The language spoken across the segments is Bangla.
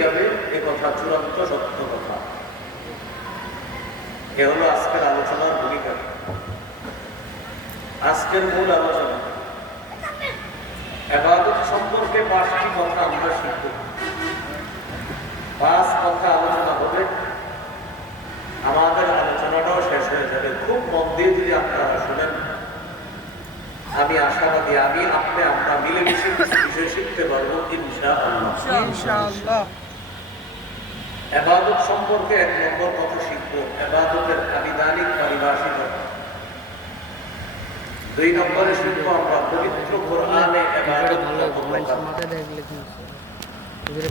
যাবে এ কথা চূড়ান্ত সত্য কথা। এ হলো আজকের আলোচনার ভূমিকা। আজকের মূল আলোচনা ইবাদত সম্পর্কে 5টি কথা আমরা শিখব। 5 কথা আলোচনা হবে, আমাদের আলোচনাটাও শেষ হয়ে যাবে। খুব মন দিয়ে যদি আপনারা শুনেন, আমি আশাবাদী আমরা মিলেমিশে বিষয় শিখতে পারবো ইনশাআল্লাহ। ইবাদত সম্পর্কে 1 নম্বর কথা শিখব, ইবাদতের আবিধানিক পরিভাষা। 2 নম্বরে শিখব আমরা পবিত্র কোরআনে ইবাদত সম্পর্কে।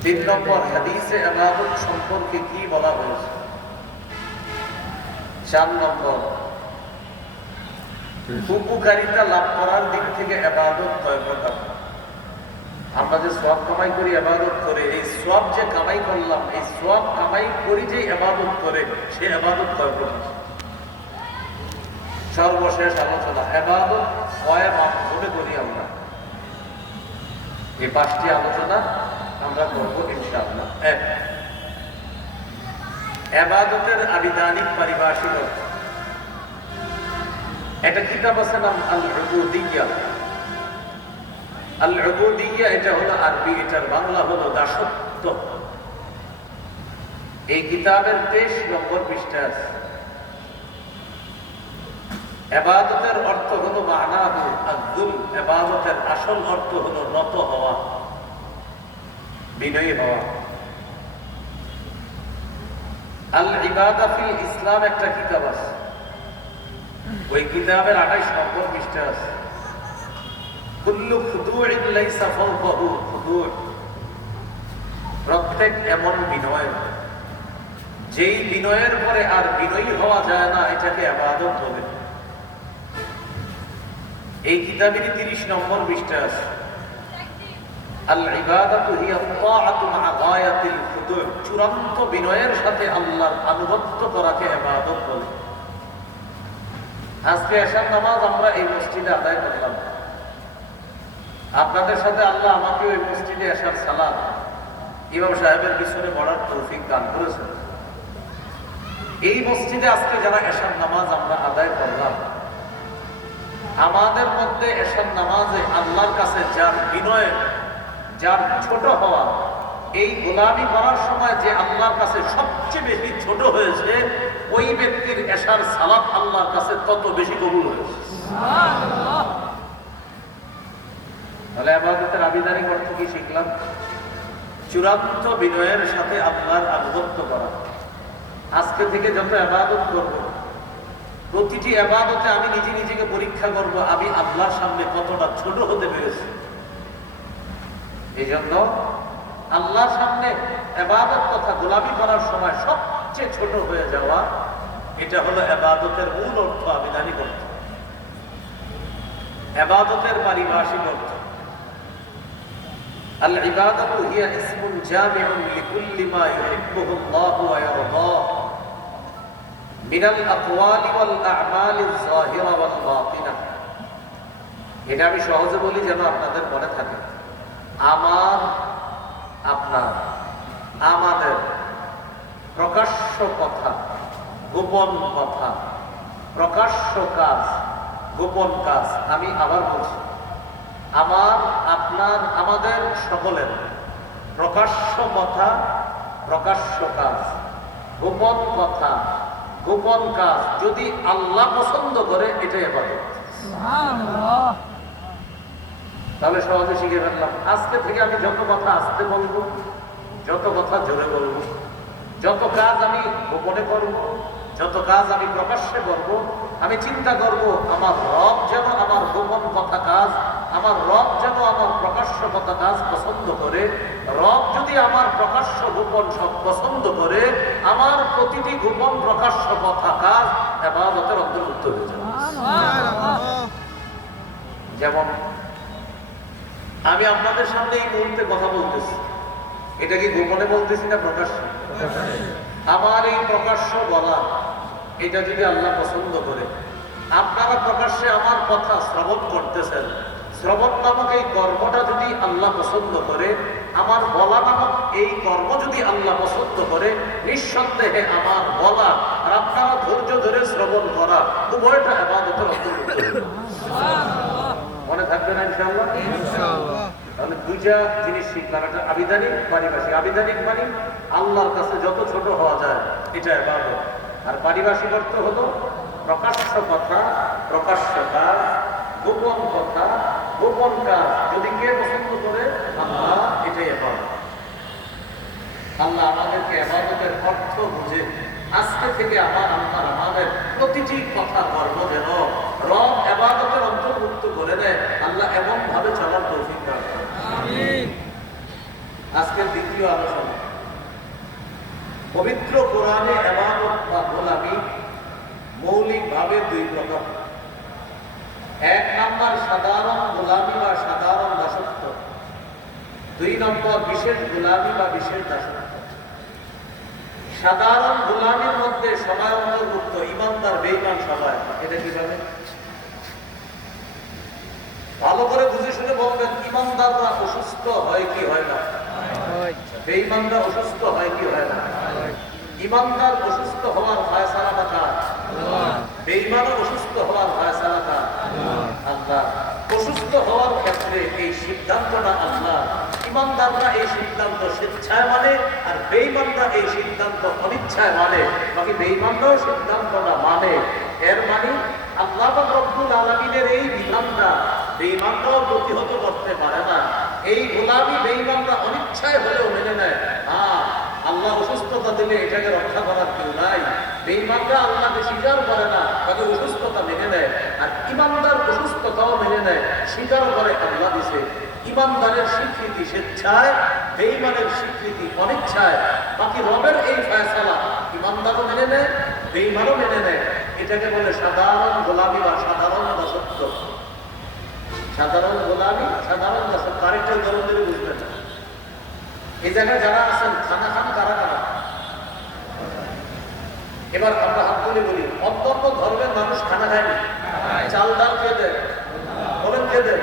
3 নম্বর হাদিসে ইবাদত সম্পর্কে কি বলা হয়েছে। 4 নম্বর উপকারিতা লাভ করার দিক থেকে ইবাদত কয় প্রকার। আমরা যে সওয়াব কামাই করি ইবাদত করে, এই সওয়াব যে কামাই করলাম, এই সওয়াব কামাই করি যে ইবাদত করে, সে ইবাদত কয় প্রকার। সর্বশেষ আলোচনা ইবাদত কয় মাধ্যমে করি আমরা। এই 5টি আলোচনা আমরা করব ইনশাআল্লাহ। 1, ইবাদতের আবিধানিক পারিভাষিক অর্থ। একটা কিতাব আছে নাম আল-উবুদিয়্যা। আল-উবুদিয়্যা এটা হলো আরবি, এটার বাংলা হলো দাসত্ব। এই কিতাবের 23 নম্বর পৃষ্ঠা আছে। ইবাদতের অর্থ হলো মা'নাহু আয-যুল। ইবাদতের আসল অর্থ হলো নত হওয়া, বিনয়ী হওয়া। আল-ইবাদা ফিল ইসলাম একটা কিতাব আছে, ওই কিতাবের 28 নম্বর পৃষ্ঠা আছে। কুল্লু খুদুইন লাইসা ফাওকাহু খুদু'। প্রত্যেক এমন বিনয় যেই বিনয়ের পরে আর বিনয়ী হওয়া যায় না, এটাকে ইবাদত বলে। এই কিতাবের 30 নম্বর পৃষ্ঠা আছে। আল ইবাদাতু হিয়া তাআতু মা গায়াতিল খুদু'। চূড়ান্ত বিনয়ের সাথে আল্লাহর আনুগত্য করাকে ইবাদত বলে। আজকে এশার নামাজ আমরা এই মসজিদে আদায় করলাম। আপনাদের সাথে আল্লাহ আমাকে ওই মসজিদে এশার সালাত ইমাম সাহেবের পিছনে পড়ার তৌফিক দান করেছেন। এই মসজিদে আজকে যারা এশার নামাজ আমরা আদায় করলাম, আমাদের মধ্যে এশার নামাজে আল্লাহর কাছে যার বিনয়, যার ছোট হওয়া, এই গোলামি করার সময় যে আল্লাহর কাছে সবচেয়ে বেশি ছোট হয়েছে, ওই ব্যক্তির এশার সালাত আল্লাহর কাছে তত বেশি কবুল হয়েছে। সুবহানাল্লাহ। তাহলে ইবাদতের আবিধানিক অর্থ কি শিখলাম? চূড়ান্ত বিনয়ের সাথে আল্লাহর আনুগত্য করা। আজকে থেকে যত ইবাদত করব, প্রতিটি ইবাদতে আমি নিজেকে পরীক্ষা করব, আমি আল্লাহর সামনে কতটা ছোট হতে পেরেছি। এই জন্য আল্লাহর সামনে ইবাদত তথা গোলামি করার সময় সবচেয়ে ছোট হয়ে যাওয়া, এটা হলো ইবাদতের মূল অর্থ, আবিধানিক অর্থ। ইবাদতের পারিভাষিক অর্থ। আল ইবাদাতু হিয়া ইসমুন জামিউন লিকুল্লি মা ইউহিব্বুহু আল্লাহু ওয়া ইয়ারদাহু মিনাল আকওয়ালি ওয়াল আ'মালিজ যাহিরা ওয়াল বাতিনা। এটা আমি সহজে বলি যেন আপনাদের মনে থাকে। আমার, আপনার, আমাদের প্রকাশ্য কথা, গোপন কথা, প্রকাশ্য কাজ, গোপন কাজ। আমি আবার বলছি, আমার, আপনার, আমাদের সকলের প্রকাশ্য কথা, প্রকাশ্য কাজ, গোপন কথা, গোপন কাজ যদি আল্লাহ পছন্দ করে, এটাই ইবাদত। সুবহানাল্লাহ। তাহলে সহজে শিখে ফেললাম। আজকে থেকে আমি যত কথা আস্তে বলবো, যত কথা জোরে বলবো, যত কাজ আমি গোপনে করব, যত কাজ আমি প্রকাশ্যে করব, আমি চিন্তা করব আমার রব যেন আমার গোপন কথা কাজ, আমার রব যেন আমার প্রকাশ্য কথা কাজ পছন্দ করে। রব যদি আমার প্রকাশ্য গোপন সব পছন্দ করে, আমার প্রতিটি গোপন প্রকাশ্য কথা কাজ ইবাদতের অন্তর্ভুক্ত হয়ে যাবে। যেমন আমি আপনাদের সামনে এই মুহূর্তে কথা বলতেছি, এটা কি গোপনে বলতেছি না প্রকাশ্য? আমার এই প্রকাশ্য বলা, এটা যদি আল্লাহ পছন্দ করে, আপনারা প্রকাশ্যে আমার কথা শ্রবণ করতেছেন, শ্রবণ নামক এই কর্মটা যদি আল্লাহ পছন্দ করে, আমার বলা নামক এই কর্ম যদি আল্লাহ পছন্দ করে, নিঃসন্দেহে আমার বলা আর আপনারা ধৈর্য ধরে শ্রবণ করা উভয়টা ইবাদতের অন্তর্ভুক্ত। মনে থাকবে না ইনশাআল্লাহ? তাহলে দুইটা জিনিস শিখলাম, একটা আবিধানিক, পারিভাষিক। আবিধানিক মানে আল্লাহর কাছে যত ছোট হওয়া যায় এটা ইবাদত, আর পারিভাষিক অর্থ হলো প্রকাশ্য কথা, প্রকাশ্য কাজ, গোপন কথা, গোপন কাজ যদি কে পছন্দ করে, আল্লাহ, এটাই ইবাদত। আল্লাহ আমাদেরকে ইবাদতের অর্থ বুঝে আজকে থেকে আমাদের প্রতিটি কথা কর্ম যেন রব ইবাদতের অন্তর্ভুক্ত করে দেয়, আল্লাহ এমন ভাবে চলার তৌফিক দান করেন। আমিন। আজকের দ্বিতীয় আলোচনা, পবিত্র কোরআনে ইবাদত বা গোলামি মৌলিকভাবে দুই প্রকার। এক নম্বর সাধারণ গোলামি বা সাধারণ দাসত্ব, দুই নম্বর বিশেষ গোলামি বা বিশেষ দাসত্ব। সাধারণ গোলামির মধ্যে সবাই অন্তর্ভুক্ত, ইমানদার বেঈমান সবাই। এটা কিভাবে? ভালো করে বুঝে শুনে বলবেন, ইমানদাররা অসুস্থ হয় কি হয় না? বেঈমানরা অসুস্থ হয় কি হয় না? ইমানদার অসুস্থ হওয়ার ফায়সালা কার? বেঈমানও অসুস্থ হওয়ার ফায়সালা কার? আল্লাহ। অসুস্থ হওয়ার ক্ষেত্রে এই সিদ্ধান্তটা আল্লাহ। ইমানদাররা এই সিদ্ধান্ত স্বেচ্ছায় মানে, আর বেঈমানরা এই সিদ্ধান্ত অনিচ্ছায় মানে। বাকি বেঈমানরাও সিদ্ধান্তটা মানে। এর মানে আল্লাহ রব্বুল আলামিনের এই বিধানটা বেঈমানরাও প্রতিহত করতে পারে না। এই গোলামি বেঈমানরা অনিচ্ছায় হলেও মেনে নেয়। আল্লাহ অসুস্থতা দিলে এটাকে রক্ষা করার কেউ নাই। বেঈমানরা আল্লাহকে স্বীকার করে না, তাকে অসুস্থতা মেনে নেয়। আর ইমানদার অসুস্থতাও মেনে নেয়, স্বীকার করে আল্লাহ দিছে। ইমানদারের স্বীকৃতি স্বেচ্ছায়, বেঈমানের স্বীকৃতি অনিচ্ছায়। বাকি রবের এই ফয়সালা ইমানদারও মেনে নেয়, বেঈমানও মেনে নেয়। এটাকে বলে সাধারণ গোলামি বা সাধারণ দাসত্ব। সাধারণ গোলামি, সাধারণ দাসত্ব। আরেকটা উদাহরণ দিলে বুঝবেন না। এই জায়গায় যারা আছেন, খানা খান কারা কারা? এবার আমরা হাত তুলে বলি, অত্যন্ত ধর্মের মানুষ খানা খায়নি, চাল ডাল খেয়ে দেয়। বলেন কে দেয়?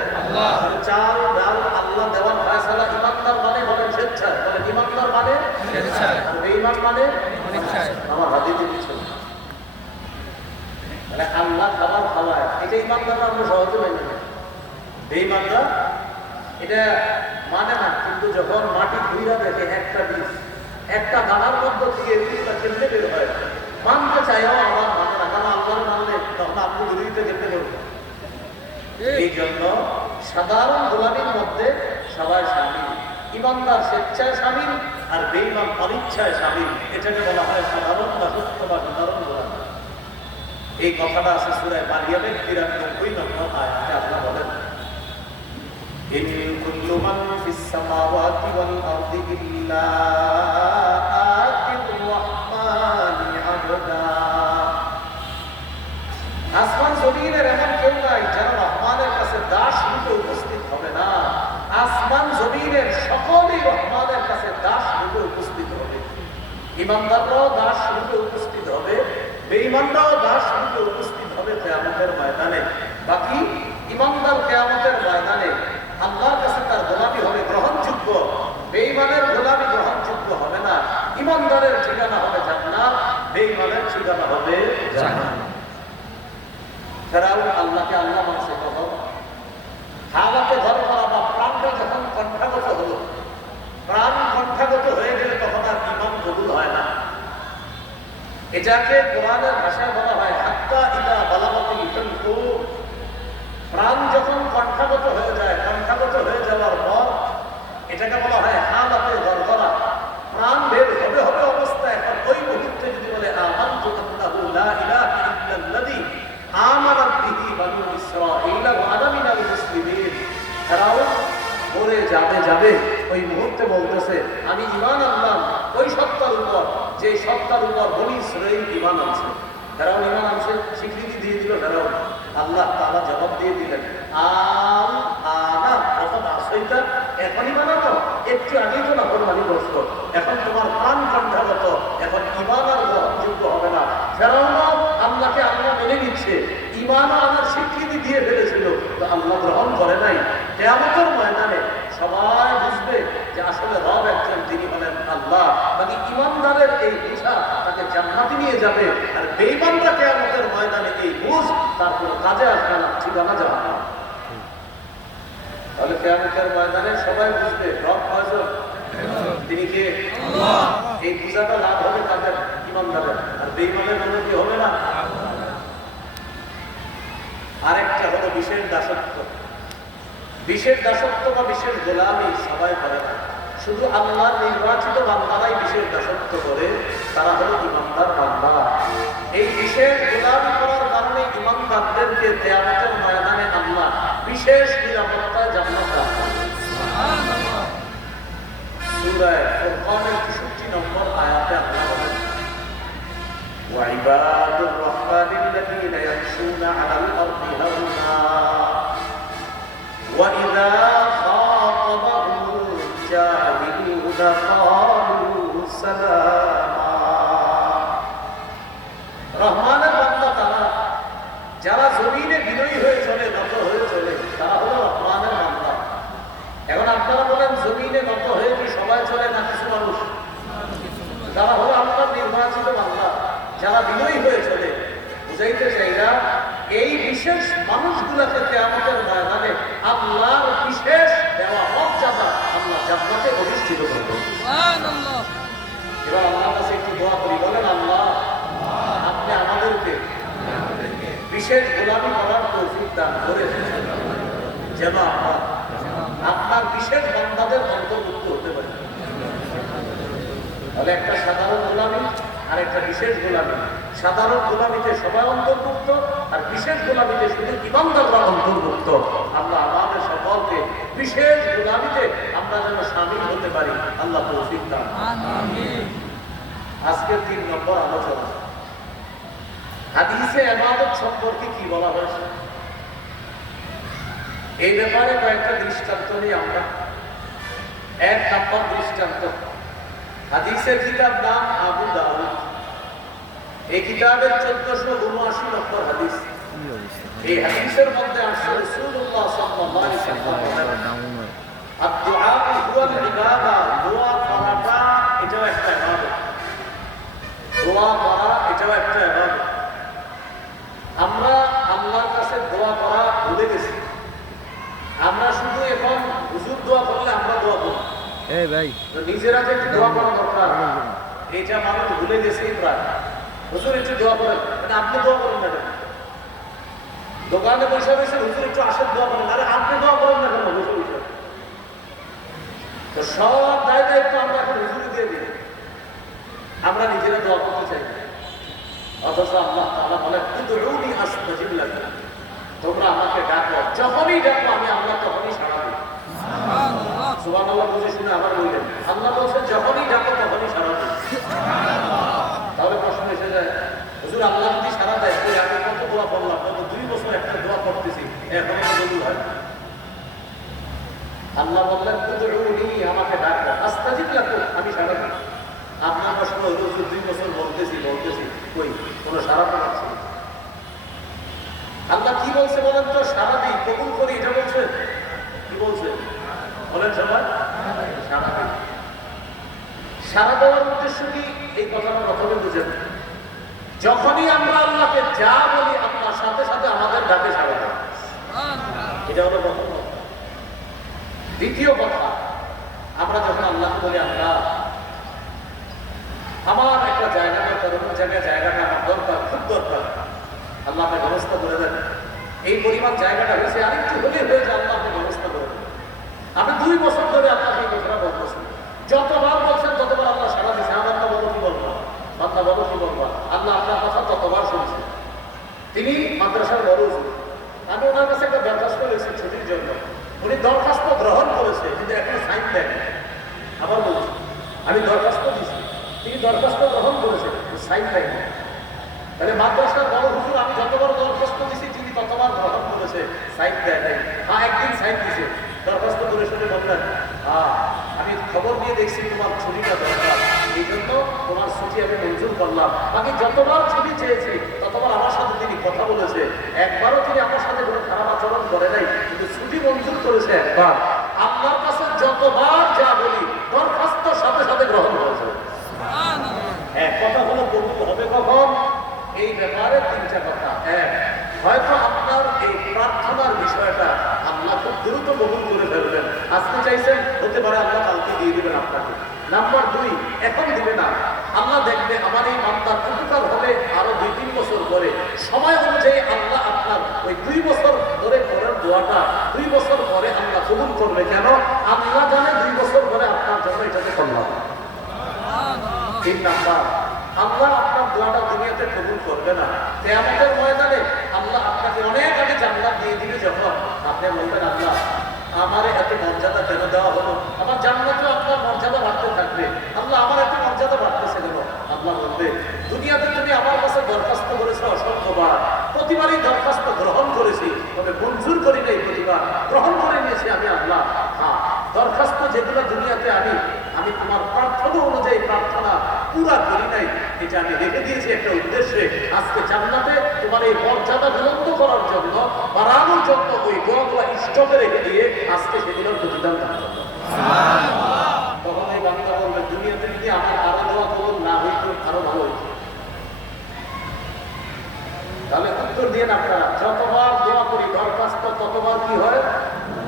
চাল ডাল আল্লাহ দেওয়ার ফায়সালা। ইমানদার মানে বলেন স্বেচ্ছায়, বলেন ইমানদার মানে স্বেচ্ছায়, আর বেঈমান মানে অনিচ্ছায়। আমার হাদিসে কিছু মানে আল্লাহ খাবার খাওয়ায়, এটা ইমানদাররা আমরা সহজে মেনে নেই। বেঈমানরা এটা মানে না, কিন্তু যখন মাটি ঘুরা দেখে একটা বীজ, একটা দানার মধ্য থেকে কেমনে বের হয়, মানতে চাইও আমার মানে না, কারণ আল্লাহর মানলে তখন আপনি বিরোধিতা কেমনে করবেন। এই জন্য সাধারণ গোলামির মধ্যে সবাই শামিল। ইমানদার স্বেচ্ছায় শামিল, আর বেঈমান অনিচ্ছায় শামিল। এটাকে বলা হয় সাধারণ দাসত্ব বা সাধারণ গোলামি। এই কথাটা আছে সূরা মারিয়ামের 93 নম্বর আয়াতে। আল্লাহ বলেন, ইন কুল্লু মান ফিস সামাওয়াতি ওয়াল আরদি ইল্লা আতির রাহমানি আবদা। আসমান জমিনের এমন কেউ নাই যারা রহমানের কাছে দাস রূপে উপস্থিত হবে না। আসমান জমিনের সকলেই রহমানের কাছে দাস রূপে উপস্থিত হবে। ইমানদাররাও দাস রূপে উপস্থিত হবে, বেঈমানরাও দাস রূপে উপস্থিত হবে কিয়ামতের ময়দানে। বাকি ইমানদার কিয়ামতের ময়দানে আল্লাহর কাছে তার গোলামি হবে গ্রহণযোগ্য, বেঈমানের গোলামি গ্রহণযোগ্য হবে না। ইমানদারের ঠিকানা হবে জান্নাত, বেঈমানের ঠিকানা হবে জাহান্নাম। ফেরাউন আল্লাহকে আল্লাহ মানছে, তখন হাওয়াকে ধর করা বা প্রাণটা যখন কণ্ঠাগত হলো, প্রাণ কণ্ঠাগত হয়ে গেলে তখন আর ঈমান কবুল হয় না। এটাকে কোরআনের ভাষায় বলা হয় হাত্তা ইদা বালাগাতিল হুলকুম। প্রাণ যখন কণ্ঠাগত হয়ে যায়, কণ্ঠাগত হয়ে যাওয়ার পর এটাকে বলা হয় হালাতে গরগরা। প্রাণ বের হবে হবে অবস্থায়, এখন ওই মুহূর্তে যদি বলে আমানতু আন্নাহু লা ইলাহা ইল্লাল্লাযী আমানাত বিহি বানু ইসরাঈল ওয়া আনা মিনাল মুসলিমিন। ফেরাউন মরে যাবে ওই মুহূর্তে বলতেছে আমি ঈমান আনলাম ওই সত্তার উপর যে সত্তার উপর বনি ইসরাঈল ঈমান আনছে। ফেরাউন ঈমান আনছে, স্বীকৃতি দিয়ে দিল ফেরাউন। আল্লাহ তাআলা জবাব দিয়ে দিলেন, আনা অর্থাৎ আসইতা, এখনই বানাতো, একটু আগেই তো নাফরমানি করছো, এখন তোমার প্রাণ কণ্ঠাগত, এখন ঈমান আর গ্রহণযোগ্য হবে না। ফেরাউনও আল্লাহকে আল্লাহ মেনে নিচ্ছে, ঈমানও আমার স্বীকৃতি দিয়ে ফেলেছিল, তো আল্লাহ গ্রহণ করে নাই। কিয়ামতের ময়দানে সবাই বুঝবে যে আসলে মানে ইমানদারের এই বুঝা তাকে জান্নাতে নিয়ে যাবে, আর বেঈমানরা কিয়ামতের ময়দানে এই বুঝ তার কোনো কাজে আসবে না, ঠিকানা জাহান্নাম। তাহলে কিয়ামতের ময়দানে সবাই বুঝবে রব কয়জন, তিনি কে, আল্লাহ। এই বুঝাটা লাভ হবে তাদের, ইমানদারের, আর বেঈমানের জন্য কি হবে না। আরেকটা হলো বিশেষ দাসত্ব। বিশেষ দাসত্ব বা বিশেষ গোলামি সবাই করে না, শুধু আল্লাহর নির্বাচিত বান্দারাই বিশেষ দাসত্ব করে, তারা হলো ইমানদার বান্দা। এই বিশেষ গোলামি করার কারণে ইমানদারদেরকে কিয়ামতের ময়দানে আল্লাহ বিশেষ নিরাপত্তায় জান্নাত দান করবেন। সুবহানাল্লাহ। সূরা ফুরকানের ৬৩ নম্বর আয়াতে আল্লাহ বলেন, وعباد الرحمن الذين يمشون على الأرض هونا وإذا خاطبهم الجاهلون قالوا سلاما। রহমানের বান্দা তারা যারা জমিনে বিনয়ী হয়ে চলে, নত হয়ে চলে, তারা হলো রহমানের বান্দা। এখন আপনারা বলেন জমিনে নত হয়ে কি সবাই চলে না কিছু মানুষ? তারা হলো আল্লাহর নির্বাচিত বান্দা যারা বিনয়ী হয়ে চলে। বুঝাইতে চাইরা এই বিশেষ মানুষগুলোকে কিয়ামতের ময়দানে আল্লাহর বিশেষ দেওয়া মর্যাদা আল্লাহ জান্নাতে অধিষ্ঠিত করবেন। সুবহানাল্লাহ। এবার আল্লাহর কাছে একটু দোয়া করি, বলেন আল্লাহ আপনি আমাদেরকে বিশেষ গোলামি করার তৌফিক দান করেন, যেন আমরা আপনার বিশেষ বান্দাদের অন্তর্ভুক্ত হতে পারি। তাহলে একটা সাধারণ গোলামি আর একটা বিশেষ গোলামি। সাধারণ গোলামিতে সবাই অন্তর্ভুক্ত, আর বিশেষ গোলামিতে শুধু ইমানদাররা অন্তর্ভুক্ত। আমরা আমাদের সকলকে বিশেষ গোলামিতে আমরা যেন শামিল হতে পারি, আল্লাহ তৌফিক দান। আমিন। আজকের ৩ নম্বর আলোচনা, হাদিসে ইবাদত সম্পর্কে কি বলা হয়েছে এই ব্যাপারে কয়েকটা দৃষ্টান্ত নিয়ে আমরা। ১ নম্বর দৃষ্টান্ত, হাদিসের কিতাব নাম আবু দাউদ। এই কিতাবের ১৪৭৯ নম্বর হাদিস। এই হাদিসের মধ্যে আসছে রাসূলুল্লাহ সাল্লাল্লাহু আলাইহি ওয়াসাল্লাম বলেন, আদ-দুআ হুয়াল ইবাদা, দোয়া করাটা এটাও একটা ইবাদত। দোয়া করা এটাও একটা ইবাদত। আমরা আল্লাহর কাছে দোয়া করা ভুলে গেছি। আমরা শুধু এখন হুজুর দোয়া করলে আমরা দোয়া করি, ভাই নিজেরা যে দোয়া করা দরকার এটা মানুষ ভুলে গেছে। প্রায় হুজুর একটু দোয়া করেন, মানে আপনি দোয়া করেন না কেন? দোকানে বসে বসে হুজুর একটু আসেন দোয়া করেন, আরে আপনি দোয়া করেন না কেন বসে বসে? তো সব দায় দায়িত্ব আমরা এখন হুজুরে দিয়ে দিই, আমরা নিজেরা দোয়া করতে চাই। অথচ আল্লাহ তাআলা বলেন, উদউনি আস্তাজিব লাকুম, তোমরা আমাকে ডাকো, যখনই ডাকো আমি আল্লাহ তখনই সাড়া দিই। সুবহানাল্লাহ। সুবহানাল্লাহ বুঝে শুনে আবার বললেন, আল্লাহ বলছেন যখনই ডাকো তখনই সাড়া দিই। সুবহানাল্লাহ। তাহলে প্রশ্ন এসে যায়, হুজুর আল্লাহ যদি সাড়া দেয়, আমি কত দোয়া করলাম, কত 2 বছর একটা দোয়া করতেছি, এখনো তো বলু হয়। আল্লাহ বললেন, উদউনি, আমাকে ডাকো, আস্তাজিব লাকুম, আমি সাড়া দিই। আপনার প্রশ্ন হলো, হুজুর 2 বছর বলতেছি কই কোনো সাড়া পাচ্ছি না। আল্লাহ কি বলছে বলেন তো? সাড়া দিই, কবুল করি, এটা বলছে। কি বলছে বলেন সবাই? সাড়া দিই। সাড়া দেওয়ার উদ্দেশ্য কি? এই কথাটা প্রথমে বুঝেন। যখনই আমরা আল্লাহকে যা বলি, আপনার সাথে সাথে আমাদের ডাকে সাড়া দেয়। এটা হলো প্রথম কথা। দ্বিতীয় কথা, আমরা যখন আল্লাহকে বলি, আল্লাহ আমার একটা জায়গা দরকার, অন্য জায়গাটা আমার দরকার, খুব দরকার, আল্লাহ আপনার ব্যবস্থা করে দেন। এই পরিমাণ জায়গাটা হয়েছে, আরেকটু হলে হয়েছে, আল্লাহ আপনার ব্যবস্থা করে দেন। আপনি 2 বছর ধরে আপনাকে এই কথাটা বলতেছেন, যতবার বলছেন ততবার আল্লাহ সাড়া দিয়েছে। আমার তো বলো কি বলবো, বান্দা বলো কি বলবো, আল্লাহ আপনার কথা ততবার শুনছে। তিনি মাদ্রাসার বড় হুজুর, আমি ওনার কাছে একটা দরখাস্ত করেছি ছুটির জন্য, উনি দরখাস্ত গ্রহণ করেছে, কিন্তু এখনো সাইন দেন। আবার বলছি, আমি দরখাস্ত দিয়েছি, তিনি দরখাস্ত গ্রহণ করেছে, সাইন দেন। তাহলে মাদ্রাসার বড় হুজুর, আমি যতবার দরখাস্ত দিয়েছি তিনি ততবার গ্রহণ করেছে, সাইন দেয় নাই। হ্যাঁ, একদিন সাইন দিয়েছে, দরখাস্ত করে শুনে বললেন, আমি খবর নিয়ে দেখছি তোমার ছুটিটা দরকার, এই জন্য তোমার ছুটি আমি মঞ্জুর করলাম। আমি যতবার ছুটি চেয়েছি ততবার আমার সাথে তিনি কথা বলেছে, একবারও তিনি আমার সাথে কোনো খারাপ আচরণ করে নাই, কিন্তু ছুটি মঞ্জুর করেছে একবার। আপনার কাছে যতবার যা বলি দরখাস্ত সাথে সাথে গ্রহণ করেছে। এই ব্যাপারে তিনটা কথা। এক, হয়তো আপনার এই প্রার্থনার বিষয়টা আল্লাহ খুব দ্রুত কবুল করে ফেলবেন। আজকে চাইছেন, হতে পারে আল্লাহ কালকে দিয়ে দিবেন আপনাকে। নাম্বার দুই, এখন দিবে না, আল্লাহ দেখবে আমার এই বান্দার উপকার হবে আরো 2-3 বছর পরে। সময় অনুযায়ী আল্লাহ আপনার ওই 2 বছর ধরে করার দোয়াটা 2 বছর পরে আল্লাহ কবুল করবে। কেন? আল্লাহ জানে 2 বছর পরে আপনার জন্য এটাকে কল্যাণ। 3 নাম্বার, আল্লাহ আপনার দোয়াটা দুনিয়াতে কবুল করবে না, কিয়ামতের ময়দানে আল্লাহ আপনাকে অনেক আগে জান্নাত দিয়ে দিবে। যখন আপনি বলবেন আল্লাহ আমার এত মর্যাদা কেন দেওয়া হলো, আমার জান্নাতেও আপনার মর্যাদা বাড়তে থাকবে, আল্লাহ আমার এত মর্যাদা বাড়তেছে কেন? আল্লাহ বলবে দুনিয়াতে তুমি আমার কাছে দরখাস্ত করেছো অসংখ্যবার, প্রতিবারই দরখাস্ত গ্রহণ করেছি, তবে মঞ্জুর করি নাই, প্রতিবার গ্রহণ করে নিয়েছি আমি আল্লাহ। হ্যাঁ, দরখাস্ত যেগুলো দুনিয়াতে আমি তোমার প্রার্থনা অনুযায়ী প্রার্থনা পুরা করি নাই, এটা আমি রেখে দিয়েছি একটা উদ্দেশ্যে। আজকে জান্নাতে তোমার এই মর্যাদা বুলন্দ করার জন্য, বাড়ানোর জন্য ওই দোয়াগুলো স্টপে রেখে দিয়ে আজকে সেগুলোর প্রতিদান দান করবো। তখন এই বান্দা বলবে দুনিয়াতে যদি আমার আরো দোয়া কবুল না হইতো আরো ভালো হইতো। তাহলে উত্তর দিয়ে আপনারা, যতবার দোয়া করি দরখাস্ত ততবার কি হয়?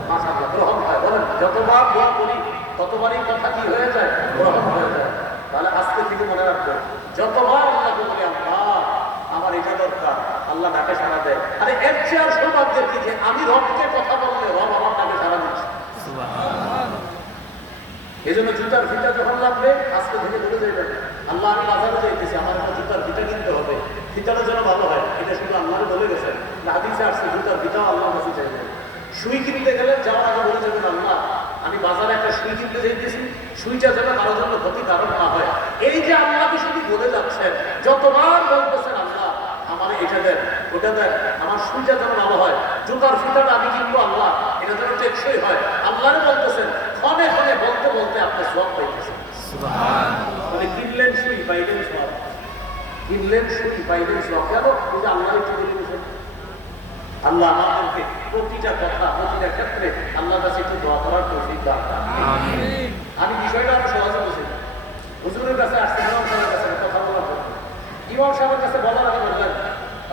মাশাআল্লাহ গ্রহণ হয়। বলেন, যতবার দোয়া করি ততবারই কথা কি হয়ে যায়? গ্রহণ হয়ে যায়। তাহলে আজকে থেকে মনে রাখবো, যতবার আল্লাহকে বলি আল্লাহ আমার এটা দরকার, আল্লাহ ডাকে সাড়া দেয়। আরে এর চেয়ে আর সৌভাগ্যের কি যে আমি রবকে কথা বললে রব আমার ডাকে সাড়া দিচ্ছে। এই জন্য জুতার ফিতা যখন লাগবে আজকে থেকে বলে যাবেন আল্লাহ আমি বাজারে যাইতেছি, আমার একটা জুতার ফিতা কিনতে হবে, ফিতাটা যেন ভালো হয়। এটা শুধু আল্লাহরে বলে গেছেন, হাদিসে আসছে জুতার ফিতাও আল্লাহর কাছে চাইবেন। সুই কিনতে গেলে যাওয়ার আগে বলে যাবেন আল্লাহ আমি বাজারে একটা সুই কিনতে যাইতেছি, সুইটা যেন কারোর জন্য ক্ষতিকারক না হয়। এই যে আল্লাহকে শুধু বলে যাচ্ছেন, যতবার বলতেছেন আল্লাহ আমার এটা দেন ওটা দেন, আমার সুইটা যেন ভালো হয়, জুতার ফিতাটা আমি কিনবো আল্লাহ এটা যেন টেকসই হয়, আল্লাহরে বলতেছেন। ক্ষণে ক্ষণে বলতে বলতে আপনি সওয়াব পাইতেছেন। মানে কিনলেন সুই পাইলেন সওয়াব, কিনলেন সুই পাইলেন সওয়াব। কেন? এই যে আল্লাহর একটু বলে দিয়েছেন। আল্লাহ আমাদেরকে প্রতিটা কথা প্রতিটা ক্ষেত্রে আল্লাহর কাছে একটু দোয়া করার তৌফিক দান করেন। আমি বিষয়টা আরো সহজে বুঝি। হুজুরের কাছে আসছে, ইমাম সাহেবের কাছে কথা বলার জন্য। ইমাম সাহেবের কাছে বলার আগে বললেন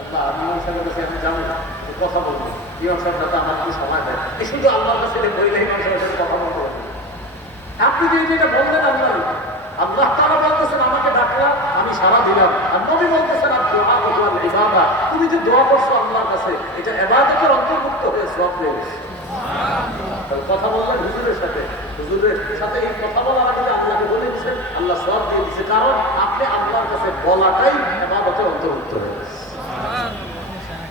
আল্লাহ আমি ইমাম সাহেবের কাছে আমি জানি কথা বলবো, ইমাম সাহেব যাতে আমার একটু সময় দেয়। এই শুধু আল্লাহর কাছে বললে ইমাম সাহেবের সাথে কথা বলতে হবে। আপনি যে এটা বললেন আল্লাহ আল্লাহ তাআলা বলতেছেন আমাকে ডাকলা আমি সাড়া দিলাম, আর নবী বলতেছেন আর দোয়া ওয়াল ইবাদা, তুমি যে দোয়া করছো আল্লাহর কাছে এটা ইবাদতের অন্তর্ভুক্ত হয়ে সওয়াব পেয়ে গেছে। কথা বললেন হুজুরের সাথে, হুজুরের সাথে এই কথা বলার আগে আল্লাহকে বলে দিয়েছেন, আল্লাহ সওয়াব দিয়ে দিয়েছে, কারণ আপনি আল্লাহর কাছে বলাটাই ইবাদতের অন্তর্ভুক্ত হয়ে গেছে।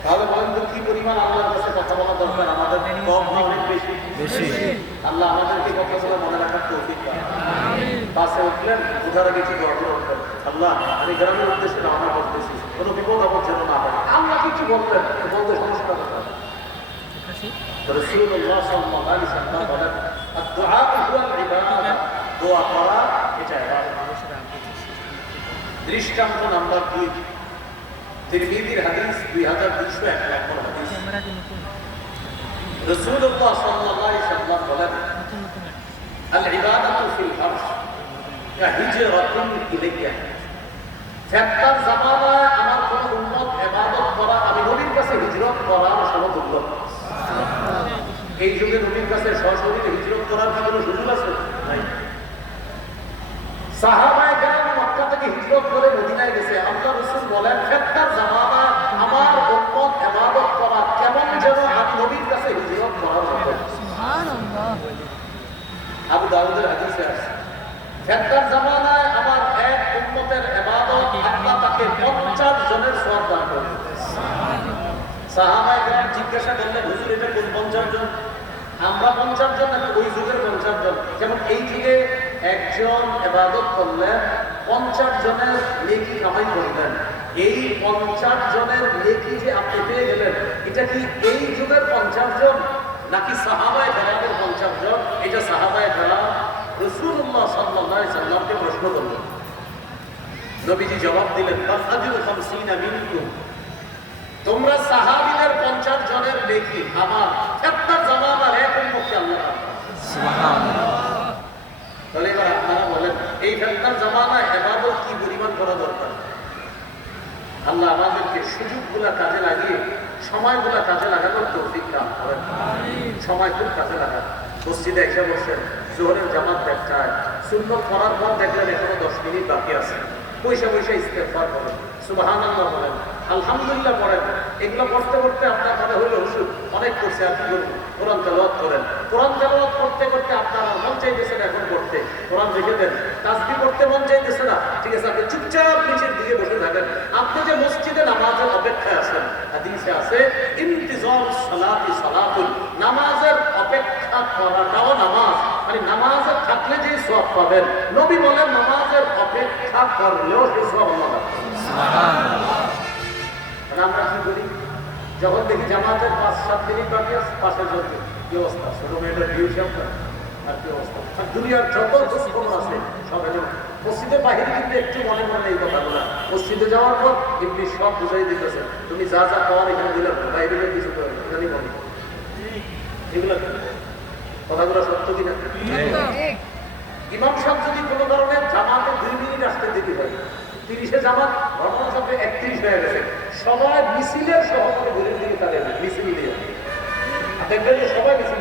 তাহলে বলেন তো কি পরিমাণ আল্লাহর কাছে কথা বলা দরকার? আমাদের কম না অনেক বেশি? আল্লাহ আমাদেরকে কথা বলে মনে রাখার তৌফিক দান। বাসে উঠলেন, উঠার আগে কিছু দোয়া করে উঠলেন, আল্লাহ আমি গ্রামের উদ্দেশ্যে রওনা করতেছি, কোনো বিপদ আপদ যেন না হয়। আল্লাহ কিছু বললেন, বলতে সমস্যা কোথায়? রাসূলুল্লাহ সাল্লাল্লাহু আলাইহি ওয়াসাল্লাম বলেন আদ-দুআ হুয়াল ইবাদা, দোয়া করা এটা ইবাদত। দৃষ্টান্ত নাম্বার 2, তিরমিজির হাদিস 2201 নম্বর হাদিস। রাসূলুল্লাহ সাল্লাল্লাহু আলাইহি ওয়াসাল্লাম বলেন আল ইবাদাতু ফিল আরশ কা হিজরাতুন ইলাইয়া। ফেতনার জামানায় আমার কোন উম্মত ইবাদত করা, আমি নবীর কাছে হিজরত করার সমতুল্য। এই যুগে নবীর কাছে সশরীরে হিজরত করার কি কোনো সুযোগ আছে? নাই। সাহাবায়ে কেরাম মক্কা থেকে হিজরত করে মদিনায় গেছে। আল্লাহ রাসূল বলেন ফেতনার জামানায় আমার উম্মত ইবাদত করা কেমন যেন আমি নবীর কাছে হিজরত করার মতো। সুবহানাল্লাহ। আবু দাউদের হাদিসে আছে ফেতনার জামানায় আমার এক উম্মতের ইবাদত আল্লাহ তাকে 50 জনের সওয়াব দান করবে। সাহাবায়ে কেরাম জিজ্ঞাসা করলেন হুজুর এটা কোন 50 জন? আমরা 50 জন নাকি ওই যুগের 50 জন? যেমন এই যুগে একজন ইবাদত করলেন 50 জনের নেকি কামাই করলেন, এই 50 জনের নেকি যে আপনি পেয়ে গেলেন এটা কি এই যুগের 50 জন নাকি সাহাবায়ে কেরামের 50 জন? এটা সাহাবায়ে কেরাম রাসূলুল্লাহ সাল্লাল্লাহু আলাইহি ওয়াসাল্লামকে প্রশ্ন করলেন। নবীজি জবাব দিলেন ফাজরু 50 মিনকুম, তোমরা সাহাবীদের 50 জনের নেকি আমার ফেতনার জামানার এক উম্মতকে আল্লাহ দান করেন। সুবহানাল্লাহ। তাহলে এবার আপনারা বলেন এই ফেতনার জামানায় ইবাদত কি পরিমাণ করা দরকার? আল্লাহ আমাদের সুযোগগুলা কাজে লাগিয়ে সময়গুলা কাজে লাগানোর তৌফিক দান করেন। সময় খুব কাজে লাগান। মসজিদে এসে বসেন, জোহরের জামাত দেখায়, সুন্নত করার পর দেখলেন এখনো 10 মিনিট বাকি আছে, পয়সা পয়সা ইস্তেগফার করেন, সুবহানাল্লাহ বলেন, আলহামদুলিল্লাহ পড়েন। এগুলো পড়তে পড়তে আপনার মনে হইলো হুজুর অনেক করছে, আর কি করুন, কোরআন তেলাওয়াত করেন। কোরআন তেলাওয়াত করতে করতে আপনার আর মন চাইতেছে না এখন পড়তে, কোরআন রেখে দেন। তাসবিহ করতে মন চাইতেছে না, ঠিক আছে, আপনি চুপচাপ নিচের দিকে বসে থাকেন। আপনি যে মসজিদে নামাজের অপেক্ষায় আছেন, হাদিসে আছে ইন্তিজারুস সালাতি সালাতুন, নামাজের অপেক্ষা করাটাও নামাজ, মানে নামাজে থাকলে যে সওয়াব পাবেন, নবী বলেন নামাজের অপেক্ষা করলেও সেই সওয়াব আল্লাহ দেন। সুবহানাল্লাহ। আমরা কি করি, যখন দেখি জামাতের 5-7 মিনিট বাকি আছে, পাশের জন্য কি অবস্থা, ছোট মেয়েটার বিয়ে আপনার আর কি অবস্থা, আর দুনিয়ার যত খবর আছে সব এলো। মসজিদের বাহিরে কিন্তু একটু মনে মনে এই কথাগুলো, মসজিদে যাওয়ার পর ইবলিস সব বুঝাই দিতেছে, তুমি যা যা পাওয়ার এখানে দিলে বাইরে কিছু করে এখানেই বলি। এগুলো কথাগুলো সত্য কিনা? ইমাম সাহেব যদি কোনো ধরনের জামাতে 2 মিনিট আসতে দেরি হয়, 30-এ জামাত ঘটনা সাথে 31 হয়ে গেছে, সবাই মিছিলের সহকারে ঘুরের দিকে তাদের মিছিল দিয়ে দেখবেন যে সবাই মিছিল,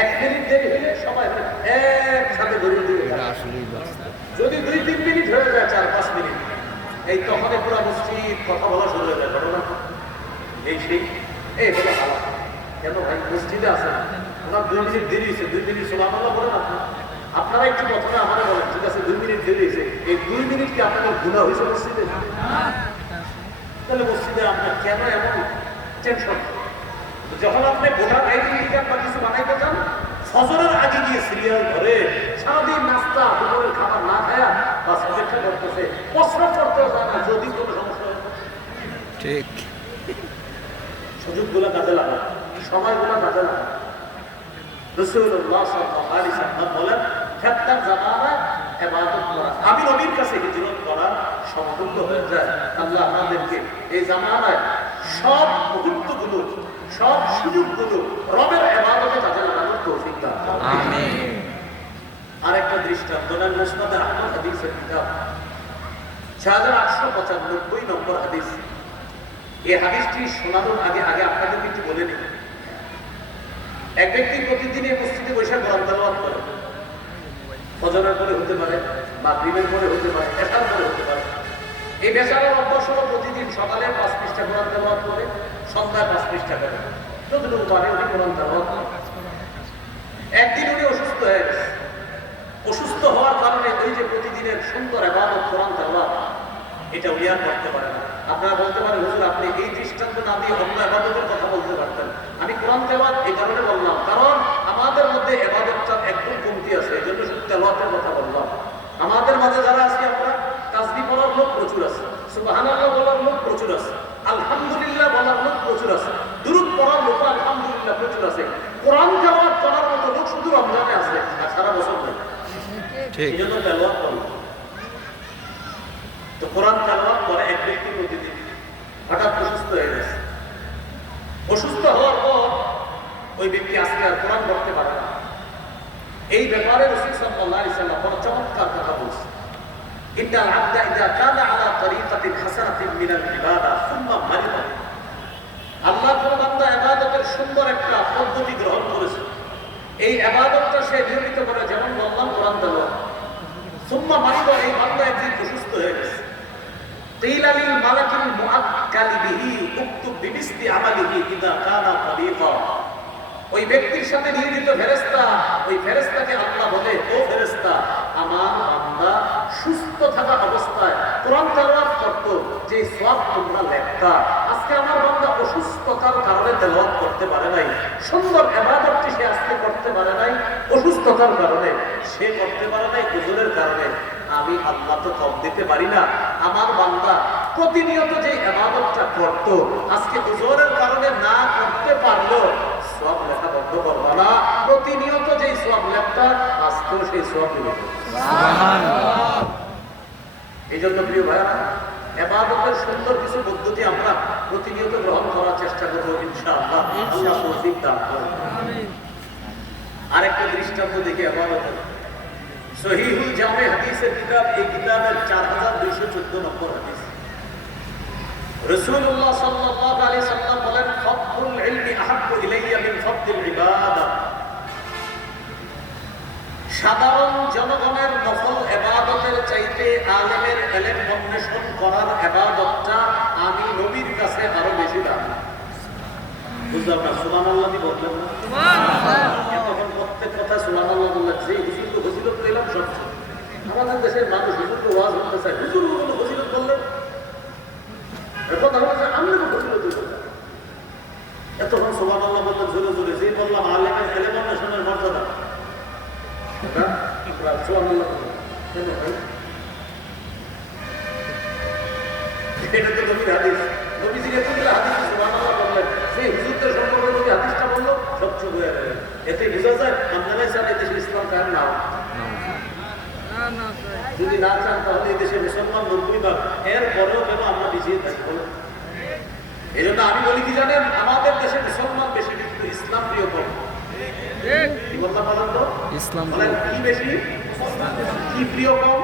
1 মিনিট দেরি হলে সবাই একসাথে ঘুরের দিকে। যদি 2-3 মিনিট হয়ে যায়, 4-5 মিনিট, এই তখন পুরো মসজিদ কথা বলা শুরু হয়ে যায়, ঘটনা এই সেই এই হলো হালাত। কেন ভাই মসজিদে আসেন, ওনার 2 মিনিট দেরি হয়েছে, 2 মিনিট সুবহানাল্লাহ বলেন আপনি, আপনারা একটু প্রথমে আমারে বলেন, ঠিক আছে 2 মিনিট দেরি হয়েছে, এই 2 মিনিট কি আপনাদের গুনাহ হয়েছে মসজিদে? তাহলে মসজিদে আপনার কেন এমন টেনশন? যখন আপনি ভোটার আইডেন্টি কার্ড বা কিছু বানাইতে চান, ফজরের আগে গিয়ে সিরিয়াল ধরে সারাদিন নাস্তা দুপুরের খাবার না খায়া বাস অপেক্ষা করতেছে, প্রশ্রব করতেও যায় না, যদি কোনো সমস্যা হয়। ঠিক, সুযোগগুলো কাজে লাগা, সময়গুলো কাজে লাগা। রাসূলুল্লাহ সাল্লাল্লাহু আলাইহি ওয়াসাল্লাম বলেন, ফিতনার জামানায় ইবাদত করা আমি নবীর কাছে হিজরত করার সমতুল্য হয়ে যায়। আল্লাহ আমাদেরকে এই জামানায় সব মুহূর্তগুলো, সব সুযোগগুলো রবের ইবাদতে কাজে লাগানোর তৌফিক দান করুন। আমিন। আরেকটা দৃষ্টান্ত দেন, মুসনাদ আহমদ হাদিসের কিতাব 6895 নম্বর হাদিস। এই হাদিসটি শোনানোর আগে আপনাদের কিছু বলে নিই। এক ব্যক্তি প্রতিদিন এই মসজিদে বসে কোরআন তেলাওয়াত করে, ফজরের পরে হতে পারে, মাগরিবের পরে হতে পারে, এশার পরে হতে পারে। এই বেচারার অভ্যাস হলো প্রতিদিন সকালে 5 পৃষ্ঠা কোরআন তেলাওয়াত করে, সন্ধ্যায় 5 পৃষ্ঠা করে, যতটুকু পারে উনি কোরআন তেলাওয়াত করে। একদিন উনি অসুস্থ হয়ে গেছে। অসুস্থ হওয়ার কারণে ওই যে প্রতিদিনের সুন্দর ইবাদত কোরআন তেলাওয়াত, এটা উনি আর করতে পারে না। আপনারা বলতে পারেন, হুজুর আপনি এই দৃষ্টান্ত না দিয়ে অন্য ইবাদতের কথা বলতে পারতেন। আমি কোরআন তেলাওয়াত এই কারণে বললাম, কারণ আমাদের মধ্যে ইবাদতটা একদম কমতি আছে, এই জন্য শুধু তেলাওয়াতের কথা বললাম। আমাদের মাঝে যারা আছে, আমরা তাসবিহ পড়ার লোক প্রচুর আছে, সুবহানাল্লাহ বলার লোক প্রচুর আছে, আলহামদুলিল্লাহ বলার লোক প্রচুর আছে, দুরূদ পড়ার লোক আলহামদুলিল্লাহ প্রচুর আছে। কোরআন তেলাওয়াত করার মতো লোক শুধু রমজানে আছে, আর সারা বছর নেই। ঠিক, এই জন্য তেলাওয়াত করলাম। তো কোরআন তেলাওয়াত করে এক ব্যক্তি প্রতিদিন, হঠাৎ অসুস্থ হয়ে গেছে। অসুস্থ হওয়ার পর ওই ব্যক্তি আজকে আর কোরআন পড়তে পারে না। এই ব্যাপারে রাসূল সাল্লাল্লাহু আলাইহি ওয়াসাল্লাম বড় চমৎকার কথা বলছেন, ইন্নাল আবদা ইযা কানা আলা তরিকাতিন হাসানাতিন মিনাল ইবাদা সুম্মা মারিদা। আল্লাহ কোন বান্দা ইবাদতের সুন্দর একটা পদ্ধতি গ্রহণ করেছে, এই ইবাদতটা সে নিয়মিত করে, যেমন বললাম কোরআন তেলাওয়াত। সুম্মা মারিদা, এই বান্দা একদিন অসুস্থ হয়ে গেছে। কিলা লিল মালাকিল মুআক্কালি বিহি উক্তুব বিমিসলি আমালিহি ইযা কানা তারিকা। ওই ব্যক্তির সাথে নিয়োজিত ফেরেশতা, ওই ফেরেশতাকে আল্লাহ বলে, ও ফেরেশতা, আমার বান্দা সুস্থ থাকা অবস্থায় কোরআন তেলাওয়াত করত, যে সওয়াব তোমরা লেখতা, আজকে আমার বান্দা অসুস্থতার কারণে তেলাওয়াত করতে পারে নাই, সুন্দর ইবাদতটি সে আজকে করতে পারে নাই, অসুস্থতার কারণে সে করতে পারে নাই, উযরের কারণে। আমি আল্লাহ তো কম দিতে পারি না, আমার বান্দা প্রতিনিয়ত যে ইবাদতটা করত, আজকে উযরের কারণে না করতে পারলো, সওয়াব লেখা বন্ধ করবা না, প্রতিনিয়ত যে সওয়াব লেখা, আজকেও সেই সওয়াব দিবে। সুবহানাল্লাহ। এই জন্য প্রিয় ভাইরা, ইবাদতের সুন্দর কিছু পদ্ধতি আমরা প্রতিনিয়ত গ্রহণ করার চেষ্টা করব ইনশাআল্লাহ। আল্লাহ তৌফিক দান করুন। আমিন। আরেকটা দৃষ্টান্ত দেখি ইবাদতের। সহিহুল জামে হাদিসের কিতাব, এই কিতাবের 4214 নম্বর হাদিস। রাসূলুল্লাহ সাল্লাল্লাহু আলাইহি সাল্লাম বলেন, ফাদলুল ইলমি আহাব্বু ইলাইয়া মিন ফাদলিল ইবাদা। সাধারণ জনগণের নফল ইবাদতের চাইতে আলেমের ইলম অন্বেষণ করার ইবাদতটা আমি নবীর কাছে আরো বেশি দামি। বুঝলাম না? সুবহানাল্লাহ কি বললেন না? সুবহানাল্লাহ। এখন প্রত্যেক কথা সুবহানাল্লাহ বললেন। যে হুজুর তো ফজিলত পেলাম সবচেয়ে। আমাদের দেশের মানুষ হুজুর তো ওয়াজ করতে চায়, হুজুর বলে ফজিলত বললেন। কথা হচ্ছে আমরা তো ফজিলত বলতে। এতক্ষণ সুবহানাল্লাহ বললেন জোরে জোরে, যে বললাম আলেমের ইলম অন্বেষণের মর্যাদা। সুবহানাল্লাহ কেন ভাই? এটা তো নবীর হাদিস। নবীজি রাসূলুল্লাহ হাদিসে সুবহানাল্লাহ বললেন, সেই হুজুরদের সম্পর্কে যদি হাদিসটা বললো সব চুপ হয়ে গেল। এতে বোঝা যায় আপনারা চান এদেশে ইসলাম কায়েম না হোক। যদি না চান তাহলে এই দেশে মুসলমান 90 ভাগ, এর পরেও কেন আমরা পিছিয়ে থাকি বলেন? এই জন্য আমি বলি কি জানেন, আমাদের দেশে মুসলমান বেশি কিন্তু ইসলাম প্রিয় কম। কি বললাম বলেন তো? ইসলাম বলেন কি বেশি, কি প্রিয় কম?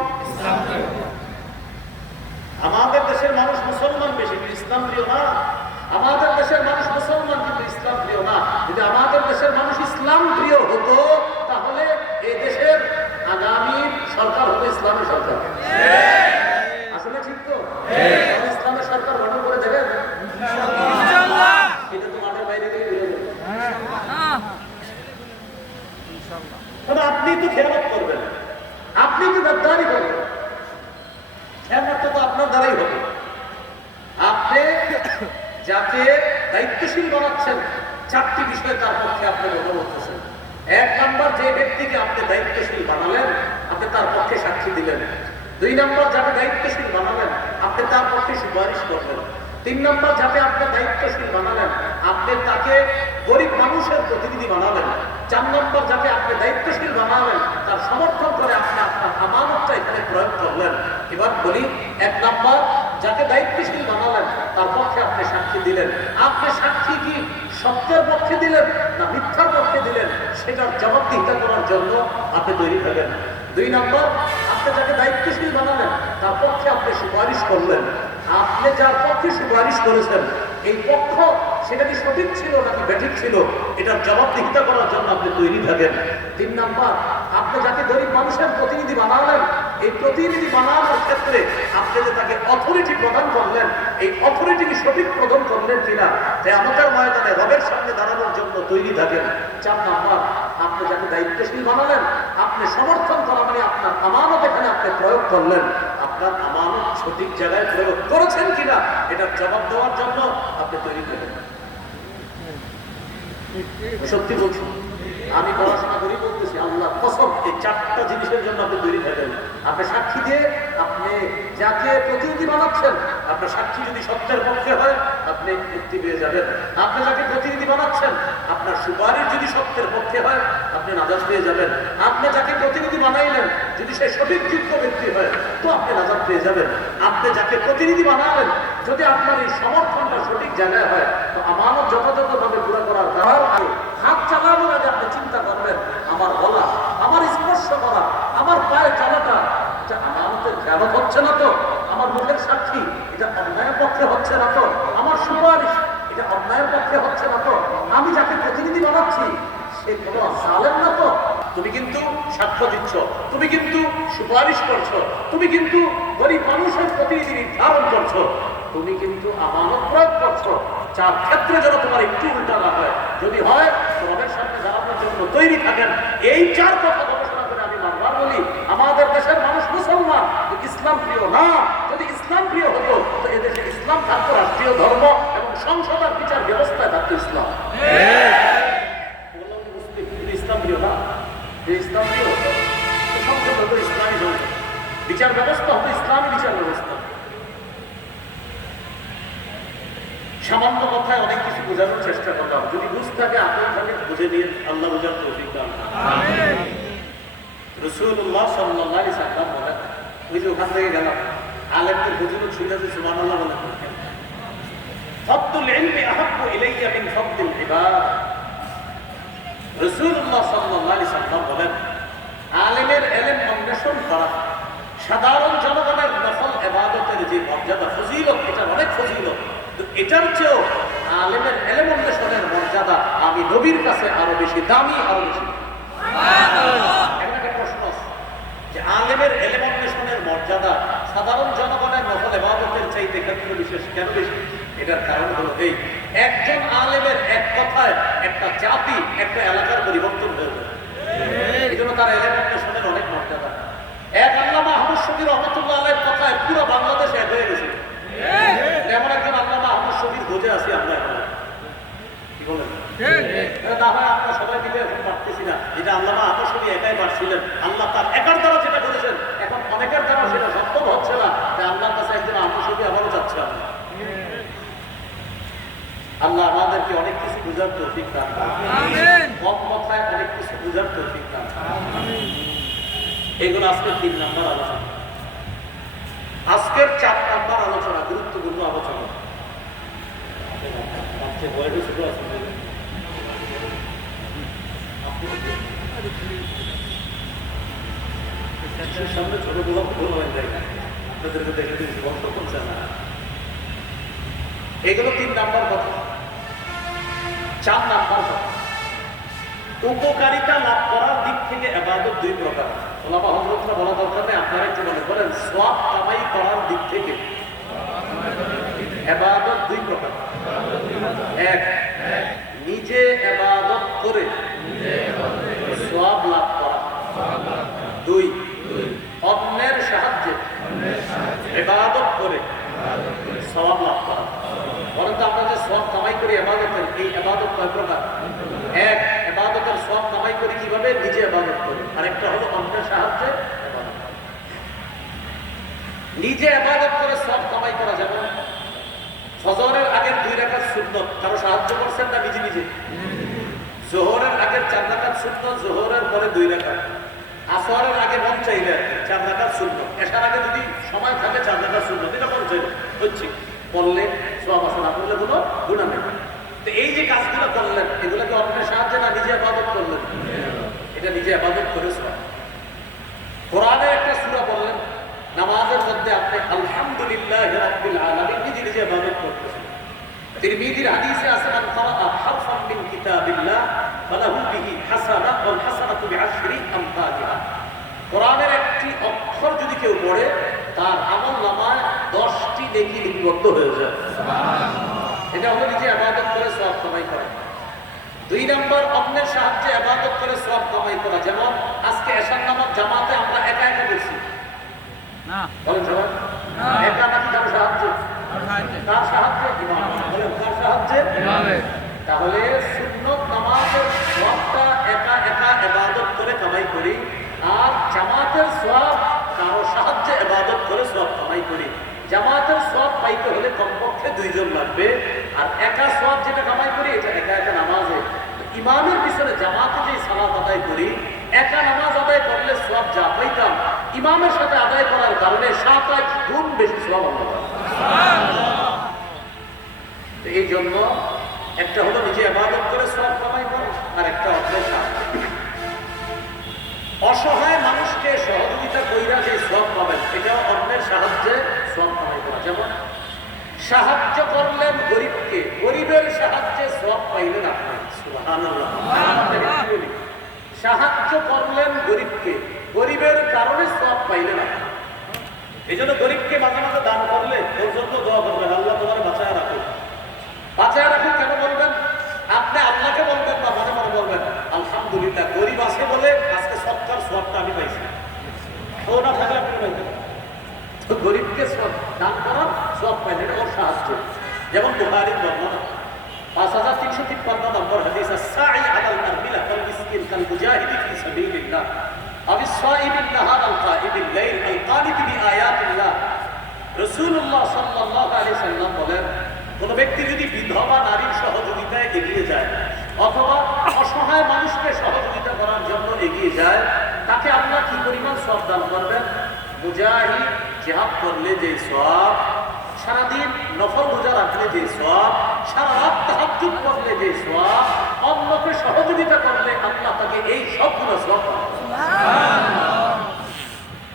আমাদের দেশের মানুষ মুসলমান বেশি কিন্তু ইসলাম প্রিয় না। আমাদের দেশের মানুষ মুসলমান কিন্তু ইসলাম প্রিয় না। যদি আমাদের দেশের মানুষ ইসলাম প্রিয় হতো তাহলে এই দেশের আগামী সরকার হতো ইসলামের সরকার। আসলে ঠিক তো? ইসলামের সরকার গঠন করে দেবেন ইনশাআল্লাহ। এটা তো মাঠের বাইরে থেকে বের হবে। তবে আপনি তো খেয়ালত করবেন, আপনি তো গাদ্দারি করবেন, খেয়ালত তো আপনার দ্বারাই হবে। আপনি যাকে দায়িত্বশীল বানাচ্ছেন, 4টি বিষয় তার পক্ষে আপনি কথা বলতেছেন। 1 নম্বর, যে ব্যক্তিকে আপনি দায়িত্বশীল বানালেন আপনি তার পক্ষে সাক্ষী দিলেন। 2 নম্বর, যাকে দায়িত্বশীল বানালেন আপনি তার পক্ষে সুপারিশ করলেন। 3 নম্বর, যাকে আপনি দায়িত্বশীল বানালেন আপনি তাকে গরিব মানুষের প্রতিনিধি বানালেন। 4 নম্বর, যাকে আপনি দায়িত্বশীল বানালেন তার সমর্থন করে আপনি আপনার আমানতটা এখানে প্রয়োগ করলেন। এবার বলি, 1 নম্বর, যাকে দায়িত্বশীল বানালেন তার পক্ষে আপনি সাক্ষী দিলেন। আপনি সাক্ষী কি সত্যের পক্ষে দিলেন না মিথ্যার পক্ষে দিলেন, সেটার জবাবদিহিতা করার জন্য আপনি তৈরি হবেন। 2 নম্বর, আপনি যাকে দায়িত্বশীল বানালেন তার পক্ষে আপনি সুপারিশ করলেন। আপনি যার পক্ষে সুপারিশ করেছেন এই পক্ষ সেটা কি সঠিক ছিল নাকি ব্যাঠিক ছিল, এটার জবাবদিহিতা করার জন্য আপনি তৈরি থাকেন। 3 নম্বর, আপনি যাকে গরিব মানুষের প্রতিনিধি বানালেন এই প্রতিনিধি বানানোর ক্ষেত্রে আপনি যে তাকে অথরিটি প্রদান করলেন এই অথরিটি কি সঠিক প্রদান করলেন কিনা, যে আমাদের ময়দানে রবের সামনে দাঁড়ানোর জন্য তৈরি থাকেন। 4 নম্বর, আপনি যাকে দায়িত্বশীল বানালেন আপনি সমর্থন করা মানে আপনার আমানত এখানে আপনি প্রয়োগ করলেন, আপনার আমানত সঠিক জায়গায় প্রয়োগ করেছেন কিনা এটার জবাব দেওয়ার জন্য আপনি তৈরি করেন। সত্যি বলছি, আমি পড়াশোনা করি বলতেছি, আল্লাহ কসম, এই 4টা জিনিসের জন্য আপনি তৈরি থাকেন। আপনি সাক্ষী দিয়ে আপনি যাকে প্রতিনিধি বানাচ্ছেন আপনার সাক্ষী যদি সত্যের পক্ষে হয় আপনি মুক্তি পেয়ে যাবেন। আপনি যাকে প্রতিনিধি বানাচ্ছেন আপনার সুপারিশ যদি সত্যের পক্ষে হয় আপনি নাজাত পেয়ে যাবেন। আপনি যাকে প্রতিনিধি বানাইলেন যদি সে সঠিক যোগ্য ব্যক্তি হয় তো আপনি নাজাত পেয়ে যাবেন। আপনি যাকে প্রতিনিধি বানালেন যদি আপনার এই সমর্থনটা সঠিক জায়গায় হয় তো আমানত যথাযথভাবে পুরো করার দ্বারাও আগে হাত চালানোর আগে আপনি চিন্তা করবেন আমার গলা, আমার স্পর্শ করা, আমার পায়ে চলাটা এটা আমানতের খেয়ালত হচ্ছে না তো, আমার মুখের সাক্ষী এটা অন্যায়ের পক্ষে হচ্ছে না তো, আমার সুপারিশ এটা অন্যায়ের পক্ষে হচ্ছে না তো, আমি যাকে প্রতিনিধি বানাচ্ছি সে কোনো জালেম না তো। তুমি কিন্তু সাক্ষ্য দিচ্ছ, তুমি কিন্তু সুপারিশ করছো, তুমি কিন্তু গরিব মানুষের প্রতিনিধি নির্ধারণ করছো, তুমি কিন্তু আমানত প্রয়োগ করছো। 4 ক্ষেত্রে যেন তোমার একটু উল্টা না হয়, যদি হয় তোমাদের সামনে দাঁড়ানোর জন্য তৈরি থাকেন। এই 4 কথা গবেষণা করে আমি বারবার বলি আমাদের দেশের মানুষ মুসলমান ইসলাম প্রিয় না। যদি ইসলাম প্রিয় হতো তো এদেশে ইসলাম থাকতো রাষ্ট্রীয় ধর্ম এবং সংসদ আর বিচার ব্যবস্থায় থাকতো ইসলাম। ইসলাম প্রিয় না, যে ইসলাম প্রিয় হতো সংসদ হতো ইসলামী সংসদ, বিচার ব্যবস্থা হতো ইসলামী বিচার ব্যবস্থা। সামান্য কথায় অনেক কিছু বোঝানোর চেষ্টা করলাম, যদি বুঝ থাকে আপন থাকে বুঝে নিয়ে আল্লাহ বোঝার তৌফিক দান করুন। রাসূলুল্লাহ সাল্লাল্লাহু আলাইহি সাল্লাম বলেন, ওই যে ওখান থেকে গেলাম আলেমদের ফজিলত শুনে যে সুবহানাল্লাহ বলেন, ফাদলুল ইলমি আহাব্বু ইলাইয়া মিন ফাদলিল ইবাদ। রাসূলুল্লাহ সাল্লাল্লাহু আলাইহি সাল্লাম বলেন আলেমের ইলম অন্বেষণ করা সাধারণ জনগণের নফল ইবাদতের যে মর্যাদা ফজিলত, এটা অনেক ফজিলত এটার চেয়েও আলেমের এলেম অন্বেষণের মর্যাদা আমি নবীর কাছে আরো বেশি দামি, আরো বেশি। এখন একটা প্রশ্ন আছে যে আলেমের এলেম অন্বেষণের মর্যাদা সাধারণ জনগণের নফল ইবাদতের চাইতে ক্ষেত্র বিশেষ কেন বেশি? এটার কারণ হলো এই, একজন আলেমের এক কথায় একটা জাতি, একটা এলাকার পরিবর্তন হয়ে যায়। এই জন্য তার এলেম অন্বেষণের অনেক মর্যাদা। এক আল্লামা আহমদ শফি রহমতুল্লাহ আলাইহির কথায় পুরো বাংলাদেশ এক হয়ে গেছে। এমন একজন আল্লামা আহমদ শফির খোঁজে আছি আমরা এখন। কি বলেন? না হয় আমরা সবাই মিলে এখন পারতেছি না, যেটা আল্লামা আহমদ শফি একাই পারছিলেন, আল্লাহ তার একার দ্বারা যেটা করেছেন এখন অনেকের দ্বারা সেটা সম্ভব হচ্ছে না। আল্লাহর কাছে একজন আহমদ শফি আবারও যাচ্ছে। আল্লাহ আমাদেরকে অনেক কিছু বুঝার তৌফিক দান করেন, কম কথায় অনেক কিছু বুঝার তৌফিক দান করেন। এইগুলো আজকের 3 নাম্বার আলোচনা। আজকের 4 নাম্বার আলোচনা গুরুত্বপূর্ণ আলোচনা। সামনে ছোট গোলাপ ভুল হয়ে যায়, আপনাদেরকে দেখে দিচ্ছি বন্ধ করছে না। এগুলো 3 নাম্বার কথা। 4 নাম্বার কথা, উপকারিতা লাভ করার দিক থেকে ইবাদত 2 প্রকার। ওলামা হযরতরা বলা দরকার নেই, আপনারা একটু মনে করেন। সওয়াব কামাই করার দিক থেকে ইবাদত 2 প্রকার। এক, নিজে ইবাদত করে সওয়াব লাভ করা। 2, অন্যের সাহায্যে ইবাদত করে সওয়াব লাভ করা। বরং আমরা যে সওয়াব কামাই করি ইবাদতের, এই ইবাদত কয় প্রকার? এক, ইবাদতের সওয়াব কামাই করি কিভাবে? নিজে ইবাদত করি। আরেকটা হলো অন্যের সাহায্যে ইবাদত। নিজে ইবাদত করে সওয়াব কামাই করা, যেমন ফজরের আগের 2 রাকাত সুন্নাত কারো সাহায্য করছেন না নিজে নিজে? যোহরের আগের 4 রাকাত সুন্নাত, যোহরের পরে 2 রাকাত। আসরের আগে মন চাইলে 4 রাকাত সুন্নাত, এশার আগে যদি সময় থাকে 4 রাকাত সুন্নাত, এটা মন চাইলে হচ্ছে বললে সওয়াব আছে, না বললে কোনো গুনাহ নেই। তো এই যে কাজগুলো করলেন, এগুলো কি অন্যের সাহায্যে না নিজে ইবাদত করলেন? এটা নিজে ইবাদত করে সওয়াব। কোরআনে একটা সূরা বললেন, নামাজের মধ্যে আপনি আলহামদুলিল্লাহি রাব্বিল আলামিন নিজে নিজে ইবাদত করতেছেন। তিরমিজির হাদিসে আছে, মান ক্বারাআ হারফান মিন কিতাবিল্লাহ ফালাহু বিহি হাসানা ওয়াল হাসানাতু বিআশরি আমসালিহা। কোরআনের একটি অক্ষর যদি কেউ পড়ে, তার আমলনামায় 10টি নেকি লিপিবদ্ধ হয়ে যায়। সুবহানাল্লাহ। এটা হলো নিজে ইবাদত করে সওয়াব কামাই করা। 2 নাম্বার, অন্যের সাহায্যে ইবাদত করে সওয়াব কামাই করা। যেমন আজকে এশার নামাজ জামাতে আমরা একা একা করছি না, বলেন সবাই একা নাকি কার সাহায্যে? কার সাহায্যে? ইমাম। বলেন কার সাহায্যে? ইমামের। তাহলে সুন্নত নামাজের সওয়াবটা একা একা ইবাদত করে কামাই করি, আর জামাতের সওয়াব কারো সাহায্যে ইবাদত করে সওয়াব কামাই করি। জামাতের সওয়াব পাইতে হলে কমপক্ষে 2 জন লাগবে, আর একা সওয়াব যেটা কামাই করি এটা একা একা নামাজে। ইমামের পিছনে জামাতে যে সালাত আদায় করি, একা নামাজ আদায় করলে সওয়াব যা পাইতাম, ইমামের সাথে আদায় করার কারণে 7-8 গুণ বেশি সওয়াব আমরা পাই। সুবহানাল্লাহ। এই জন্য একটা হলো নিজে ইবাদত করে সওয়াব কামাই করা, আর একটা অন্যের সাহায্য। অসহায় মানুষকে সহযোগিতা কইরা যে সওয়াব পাবেন, এটাও অন্যের সাহায্যে সওয়াব কামাই করা। যেমন সাহায্য করলেন গরিবকে, গরিবের সাহায্যে সওয়াব পাইলেন আপনি। সুবহানাল্লাহ। সাহায্য করলেন গরিবকে, গরিবের কারণে সওয়াব পাইলেন আপনি। এই জন্য গরিবকে মাঝে মাঝে দান করলে ওর জন্য দোয়া করবেন, আল্লাহ তোমার বাঁচায় রাখুন। বাঁচায় রাখুন কেন বলবেন? আপনি আল্লাহকে বলবেন না, মনে মনে বলবেন আলহামদুলিল্লাহ গরিব আছে বলে আজকে সৎকার সওয়াবটা আমি পাইছি। ও না থাকলে আপনি পাইতেন। তো গরিবকে দান করার সওয়াব পাইলেন, ওর সাহায্য। যেমন বুখারীর বর্ণনা 5353 নম্বর হাদিস, আস-সাঈ আলাল আরমিলা ওয়াল মিসকিন কাল মুজাহিদি ফি সাবিলিল্লাহ আবি সাইমিন নাহারাল কাইমিল লাইল আল কানিত বিআয়াতিল্লাহ। রাসূলুল্লাহ সাল্লাল্লাহু আলাইহি সাল্লাম বলেন, কোন ব্যক্তি যদি বিধবা নারীর সহযোগিতায় এগিয়ে যায় অথবা অসহায় মানুষকে সহযোগিতা করার জন্য এগিয়ে যায়, তাকে আল্লাহ কি পরিমাণ সওয়াব দান করবেন? মুজাহিদ জিহাদ করলে যে সওয়াব, সারাদিন নফল রোজা রাখলে যে সওয়াব, সারা রাত তাহাজ্জুদ করলে যে সওয়াব, অন্যকে সহযোগিতা করলে আল্লাহ তাকে এই সবগুলো সওয়াব দান করেন। সুবহানাল্লাহ।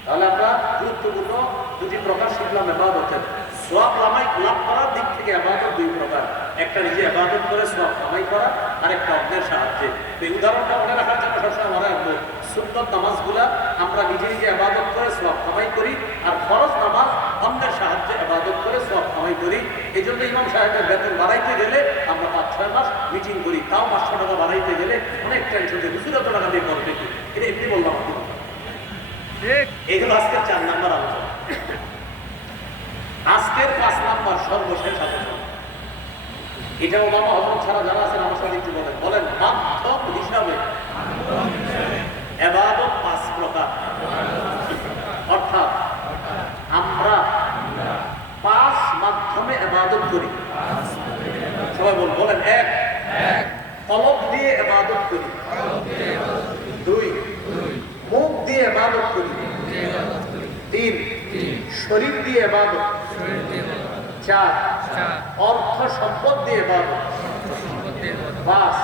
তাহলে আমরা গুরুত্বপূর্ণ 2টি প্রকার শিখলাম ইবাদতের। সওয়াব লাভ করার দিক থেকে ইবাদত দুই প্রকার, একটা নিজে ইবাদত করে সওয়াব কামাই করা, আর একটা অন্যের সাহায্যে। তো এই উদাহরণটা মনে রাখার জন্য সবসময় মনে রাখবো, সুন্নত নামাজগুলা আমরা নিজে নিজে ইবাদত করে সওয়াব কামাই করি, আর ফরজ নামাজ অন্যের সাহায্যে ইবাদত করে সওয়াব কামাই করি। এই জন্য ইমাম সাহেবের বেতন বাড়াইতে গেলে আমরা 5-6 মাস মিটিং করি, তাও 500 টাকা বাড়াইতে গেলে অনেক টেনশন যে হুজুর এত টাকা দিয়ে করবে কি, এটা এমনি বললাম। এইগুলো আজকের 4 নাম্বার আলোচনা। আজকের 5 নাম্বার সর্বশেষ আলোচনা, এটা ওলামা হযরত ছাড়া যারা আছেন আমার সাথে একটু বলেন মাধ্যম হিসাবে ইবাদত 5 প্রকার। অর্থাৎ আমরা 5 মাধ্যমে ইবাদত করি। সবাই বলেন, 1 কলব দিয়ে ইবাদত করি, 2 মুখ দিয়ে ইবাদত করি, 3 শরীর দিয়ে ইবাদত, 4 অর্থ সম্পদ দিয়ে ইবাদত, 5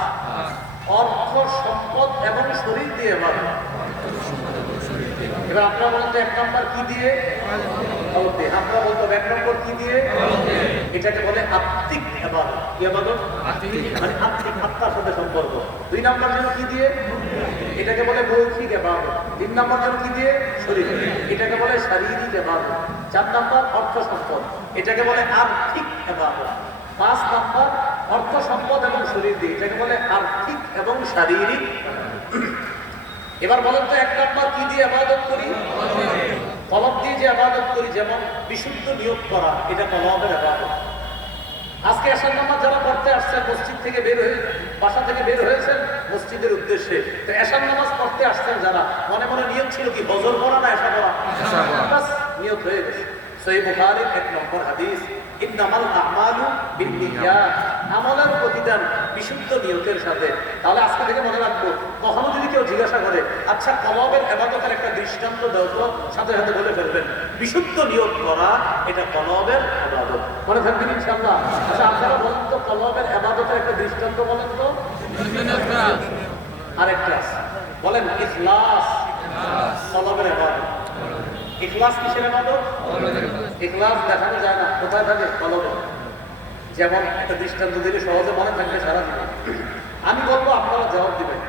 অর্থ সম্পদ এবং শরীর দিয়ে ইবাদত। এবার আপনারা বলেন তো 1 নম্বর কি দিয়ে? কলব দিয়ে। আপনারা বলতো 1 নম্বর কি দিয়ে? এটাকে বলে আত্মিক ইবাদত। কি ইবাদত? মানে আত্মিক, আত্মার সাথে সম্পর্ক। 2 নম্বর যেন কি দিয়ে? এটাকে বলে মৌখিক ইবাদত। 3 নম্বর যেন কি দিয়ে? শরীর, এটাকে বলে শারীরিক ইবাদত। 4 নম্বর অর্থ সম্পদ, এটাকে বলে আর্থিক ইবাদত। 5 নম্বর অর্থ সম্পদ এবং শরীর দিয়ে, এটাকে বলে আর্থিক এবং শারীরিক। এবার বলেন তো 1 নম্বর কি দিয়ে ইবাদত করি? কলব দিয়ে যে ইবাদত করি, যেমন বিশুদ্ধ নিয়ত করা, এটা কলবের ইবাদত। আজকে এশার নামাজ যারা পড়তে আসছেন, মসজিদ থেকে বের হয়ে, বাসা থেকে বের হয়েছেন মসজিদের উদ্দেশ্যে, তো এশার নামাজ পড়তে আসছেন যারা, মনে মনে নিয়ত ছিল কি ফজর পড়া না এশা পড়া? বাস নিয়ত হয়ে গেছে। সহিহ বুখারীর 1 নম্বর হাদিস, ইন্নামাল আমালু বিন্নিয়াত, আমলের প্রতিদান বিশুদ্ধ নিয়তের সাথে। তাহলে আজকে থেকে মনে রাখবো, কখনো যদি কেউ জিজ্ঞাসা করে আচ্ছা কলবের ইবাদতের একটা দৃষ্টান্ত দাও তো, সাথে সাথে বলে ফেলবেন বিশুদ্ধ নিয়ত করা, এটা কলবের ইবাদত। মনে থাকবেন ইনশাআল্লাহ। আচ্ছা আপনারা বলেন তো কলবের ইবাদতের একটা দৃষ্টান্ত বলেন তো। আরেকটা বলেন ইখলাস, কলবের ইবাদত। ইখলাস কিসের ইবাদত? ইখলাস দেখানো যায় না, কোথায় থাকে? কলবে। যেমন একটা দৃষ্টান্ত দিলে সহজে মনে থাকবে সারা জীবন। আমি বলবো, আপনারা জবাব দিবেন।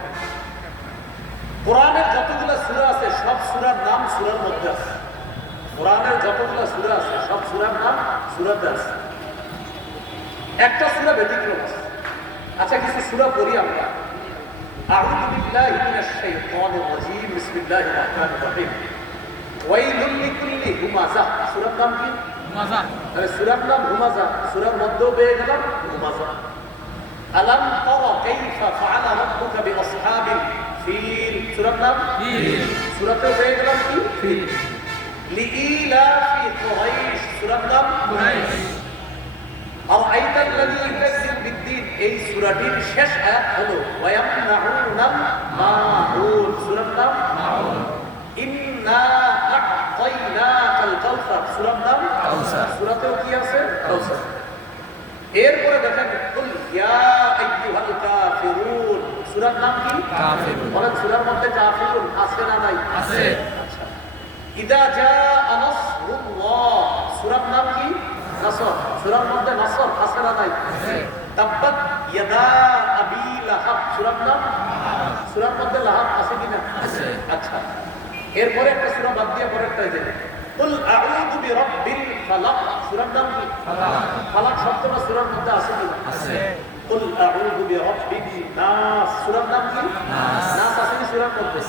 কোরআনের যতগুলো সূরা আছে সব সূরার নাম সূরার মধ্যে আছে। কোরআনের যতগুলো সূরা আছে সব সূরার নাম সূরাতে আছে, একটা সূরা ব্যতিক্রম আছে। আচ্ছা কিছু সূরা পড়ি আমরা। আউযু বিল্লাহি মিনাশ শাইতানির রাজীম, বিসমিল্লাহির রহমানির রহিম। ওয়াইলুল লিকুল্লি হুমাযা, সূরার নাম কি? হুমাযা। আরে সূরার নাম হুমাযা, সূরার মধ্যেও পেয়ে গেলাম হুমাযা। আলাম তারা কাইফা ফাআলা রাব্বুকা বিআসহাবিল ফিল, সূরার নাম ফিল, সূরাতেও পেয়ে গেলাম কি? ফিল। লিইলাফি কুরাইশ, সূরার নাম কুরাইশ। আরাআইতাল্লাযী ইউকাযযিবু বিদ্দীন, এই সূরাটির শেষ আয়াত হলো ওয়ায়ামনাউনাল মাউন, সূরার নাম মাউন। ইন্না আ'তাইনাকাল কাউসার, সূরার নাম কাউসার, সূরাতেও কি আছে? কাউসার। এরপরে দেখেন কুল ইয়া আইয়ুহাল কাফিরুন, সূরার নাম কি? কাফিরুন। বলেন সূরার মধ্যে কাফিরুন আছে না নাই? আছে। আচ্ছা ইদা জাআ নাসরুল্লাহ, সূরার নাম কি? নাসর, সূরার মধ্যে নাসর আছে না নাই? আছে। তাব্বাত ইয়াদা আবি লাহাব, সূরার নাম? সূরার মধ্যে লাহাব আছে কিনা? আছে। আচ্ছা এরপরে একটা সূরা বাদ দিয়ে পরেরটা দেন, কুল আউযু বিরাব্বিল ফালাক, সূরার নাম কি? ফালাক। ফালাক শব্দটা সূরার মধ্যে আছে কিনা? আছে। কুল আউযু বিরাব্বিন নাস, সূরার নাম কি? নাস। নাস আছে কি সূরার মধ্যে?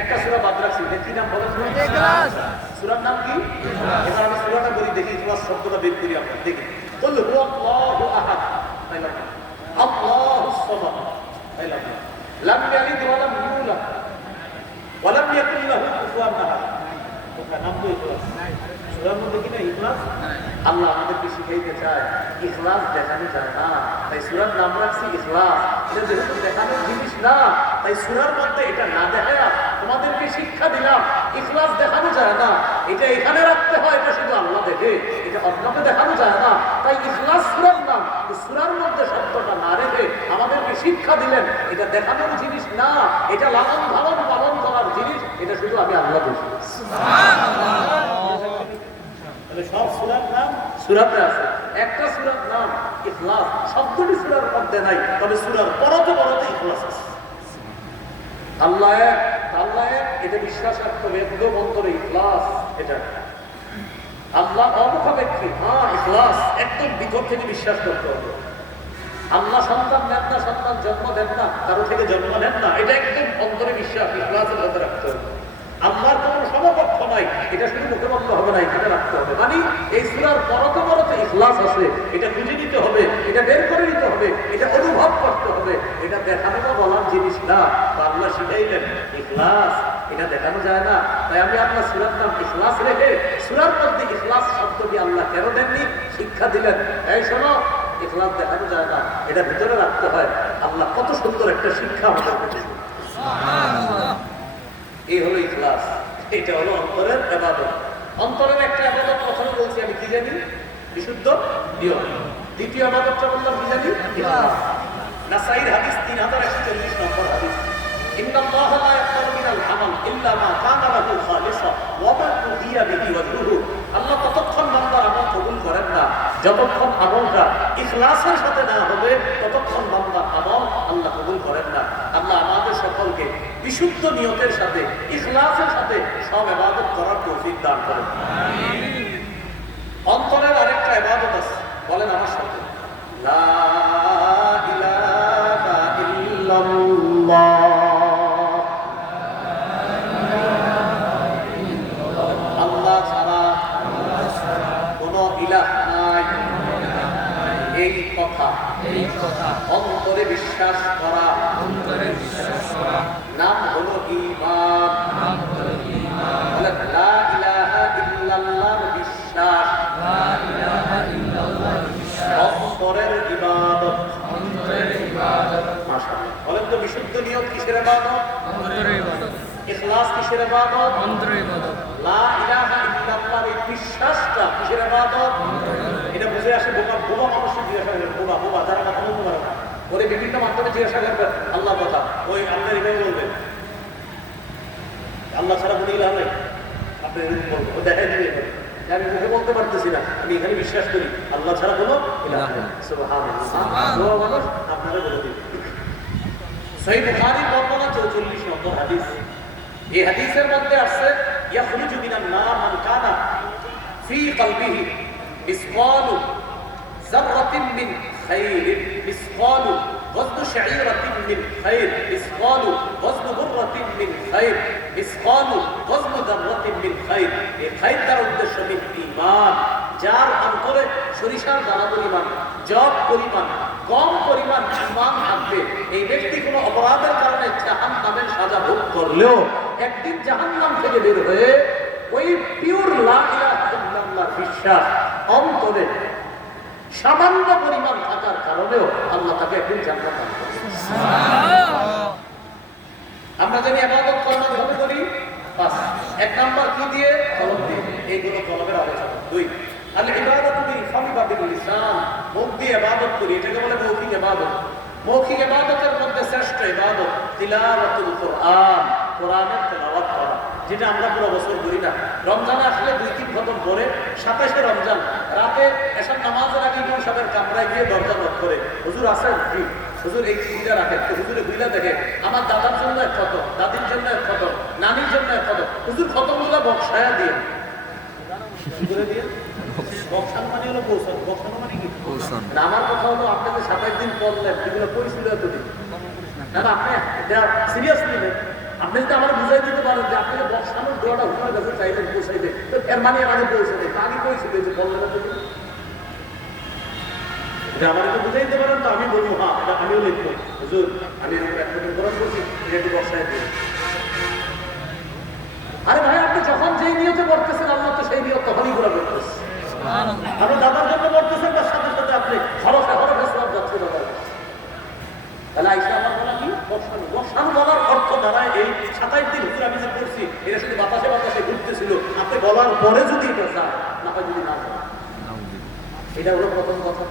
একটা সূরা বাদ রাখছি, কি নাম বলেন? ইখলাস। সূরার নাম কি? ইখলাস। এবার আমি সূরাটা বলি, দেখি ইখলাস শব্দটা বের করি আমরা, দেখি। কুল হুয়াল্লাহু আহাদ, তাইলাম আল্লাহুস সামাদ, তাইলাম লাম ইয়ালিদ ওয়া লাম ইউলাদ ওয়ালাম ইয়াকুল লাহু কুফুয়ান আহাদ, ওটা নাম তো ইখলাস। সূরার মধ্যে কি না ইখলাস? আল্লাহ আমাদেরকে শিখাইতে চায় ইখলাস দেখানো যায় না, তাই সূরার নাম রাখছি ইখলাস। এটা যেহেতু দেখানোর জিনিস না, তাই সূরার মধ্যে এটা না দেখায়া তোমাদেরকে শিক্ষা দিলাম ইখলাস দেখানো যায় না, এটা এখানে রাখতে হয়, এটা শুধু আল্লাহ দেখে, এটা অন্যকে দেখানো যায় না। তাই ইখলাস সূরার নাম, সূরার মধ্যে শব্দটা না রেখে আমাদেরকে শিক্ষা দিলেন এটা দেখানোর জিনিস না, এটা লালন পালন পালন করার জিনিস, এটা শুধু আমি আল্লাহ দেখি। সুবহানাল্লাহ। তাহলে সব সূরার নাম সূরাতে আছে, একটা সূরার নাম ইখলাস, শব্দটি সূরার মধ্যে নাই, তবে সূরার পরতে পরতে ইখলাস আছে। আল্লাহ এক, আল্লাহ এক, এটা বিশ্বাস রাখতে হবে, একদম অন্তরে ইখলাস। এটা আল্লাহ অমুখাপেক্ষী, হ্যাঁ ইখলাস, একদম ভিতর থেকে বিশ্বাস করতে হবে। আল্লাহ সন্তান নেন না, সন্তান জন্ম দেন না, কারো থেকে জন্ম নেন না, এটা একদম অন্তরে বিশ্বাস, ইখলাসের মধ্যে রাখতে হবে। আল্লাহর কোন সমকক্ষ নাই, এটা শুধু মুখে বলতে হবে না, এখানে রাখতে হবে। মানে এই সূরার পরতে পরতে ইখলাস আছে, এটা বুঝে নিতে হবে, এটা বের করে নিতে হবে, এটা অনুভব করতে হবে। এটা দেখানো বা বলার জিনিস না, আল্লাহ শিখাইলেন ইখলাস, এটা দেখানো যায় না। তাই আমি আপনার সূরার নাম ইখলাস রেখে সূরার মধ্যে ইখলাস শব্দটি আল্লাহ কেন দেননি শিক্ষা দিলেন। এই শোনো, ইখলাস দেখানো যায় না, এটা ভিতরে রাখতে হয়। আল্লাহ কত সুন্দর একটা শিক্ষা আমাদের দিলেন। এই হলো ইখলাস, এটা হলো অন্তরের ইবাদত। অন্তরের একটা ইবাদত প্রথমে বলছি আমি কি জানি, বিশুদ্ধ নিয়ত। দ্বিতীয় ইবাদতটা বললাম কি জানি, ইখলাস। নাসাঈর হাদিস 3140 নম্বর হাদিস, ইন্নাল্লাহা লা ইয়াকবালু মিনাল আমাল ইল্লা মা কানা লাহু খালিসান ওয়া মান উহিয়া বিহি ওয়াজহুহু। আল্লাহ ততক্ষণ বান্দার আমল কবুল করেন না যতক্ষণ আমলটা ইখলাসের সাথে না হবে, ততক্ষণ বান্দার আমল আল্লাহ কবুল করেন না। আল্লাহ আমাদের সকলকে বিশুদ্ধ নিয়তের সাথে ইখলাসের সাথে সব ইবাদত করার তৌফিক দান করেন। আমিন। অন্তরের আরেকটা ইবাদত আছে, বলেন আমার সাথে, লা ইলাহা ইল্লাল্লাহ। আল্লাহ ছাড়া কোনো ইলাহ নাই, এই কথা অন্তরে বিশ্বাস করা, নাম হলো ঈমান। বলেন লা ইলাহা ইল্লাল্লাহর বিশ্বাস, অন্তরের ইবাদত। মাশাআল্লাহ। বলেন তো বিশুদ্ধ নিয়ত কিসের ইবাদত? অন্তরের ইবাদত। ইখলাস কিসের ইবাদত? অন্তরের ইবাদত। লা ইলাহা ইল্লাল্লাহর এই বিশ্বাসটা কিসের ইবাদত? এটা বুঝে আসে বোকা বোকা মানুষের জিজ্ঞাসা করেন, বোকা বোকা যারা কথা বলতে পারে না, ওরে বিভিন্ন মাধ্যমে জিজ্ঞাসা করবেন আল্লাহ কথা, ওই আপনার এভাবে বলবেন আল্লাহ ছাড়া কোনো ইলাহ নেই, আপনি এরকম বলবেন, ও দেখাই দিবে আমি মুখে বলতে পারতেছি না, আমি এখানে বিশ্বাস করি আল্লাহ ছাড়া কোনো ইলাহ নেই। সুবহানাল্লাহ। মানুষ আপনারা বলে দিন। সহিহ বুখারীর বর্ণনা 44 নম্বর হাদিস, এই হাদিসের মধ্যে আছে ইয়াখরুজু মিনান নার মান কানা ফি কলবিহি মিসকালু যাররাতিন মিন খায়রিন, মিসকালু ওয়াজনু শাঈরাতিন মিন খায়র, মিসকালু ওয়াজনু বুররাতিন মিন খায়র, মিসকালু ওয়াজনু যাররাতিন মিন খায়র। এই খায়র তার উদ্দেশ্য মিন ঈমান, যার অন্তরে সরিষার দানা পরিমাণ, জব পরিমাণ, কম পরিমাণ ঈমান থাকবে, এই ব্যক্তি কোনো অপরাধের কারণে জাহান্নামের সাজা ভোগ করলেও একদিন জাহান্নাম থেকে বের হয়ে ওই পিওর লা ইলাহা ইল্লাল্লাহর বিশ্বাস অন্তরে সামান্য পরিমাণ থাকার কারণেও আল্লাহ তাকে একদিন জান্নাত দান করবেন। আমরা জানি ইবাদত কর্ম ভাবে করি, পাঁচ। এক নাম্বার কি দিয়ে? কলব দিয়ে। এইগুলো কলবের আলোচনা। দুই, আল ইবাদাতু বিল ফামি ওয়া বিল লিসান, মুখ দিয়ে ইবাদত করি, এটাকে বলে মৌখিক ইবাদত। মৌখিক ইবাদতের মধ্যে শ্রেষ্ঠ ইবাদত তিলাওয়াতুল কোরআন, কোরআনের তেলাওয়াত করা, যেটা আমরা পুরো বছর করি না। রমজানে আসলে 2-3 খতম পড়ে 27শে রমজান রাতে এসব নামাজের আগে ইমাম সাহেবের কামরায় গিয়ে দরজা নক করে, হুজুর আছেন কি? হুজুর এই চিন্তা রাখেন তো, হুজুরে বুঝলা দেখে আমার দাদার জন্য এক খতম, দাদির জন্য এক খতম, নানির জন্য এক খতম, হুজুর খতমগুলো বক্সায়া দিয়ে দিয়ে বক্সানো মানে হলো পৌঁছানো। বক্সানো মানে কি? আমার কথা হলো আপনাকে 27 দিন পড়লেন, এগুলো পরিছিল এতদিন না, আপনি সিরিয়াসলি নেন। আপনি যদি আমার বুঝাই দিতে পারেন যে আপনাকে বক্সানোর দোয়াটা হুজুরের কাছে চাইলেন পৌঁছাইবে, তো এর মানে আগে পৌঁছে দেয়, আগে পৌঁছে যে বললেন আমার একটু বুঝাই দিতে পারেন, তো আমি বলবো হ্যাঁ এটা আমিও লিখবো, হুজুর আমি একটা কোরআন করছি, এটা একটু বক্সায় দিই। আরে ভাই, আপনি যখন যেই নিয়তে পড়তেছেন আল্লাহ তো সেই নিয়ত তখনই পুরো করতেছে। আপনি দাদার জন্য পড়তেছেন, তার সাথে সাথে আপনি হরফে হরফে সওয়াব যাচ্ছে দাদার। তাহলে আইসা আমার বলা কি? বক্সানো। বক্সানো বলার অর্থ দাঁড়ায় এই 27 দিন হুজুর আমি যে করছি এটা শুধু বাতাসে বাতাসে ঘুরতেছিল, আপনি বলার পরে যদি এটা যায়, না হয় যদি না যায়, এটা হলো প্রথম কথা।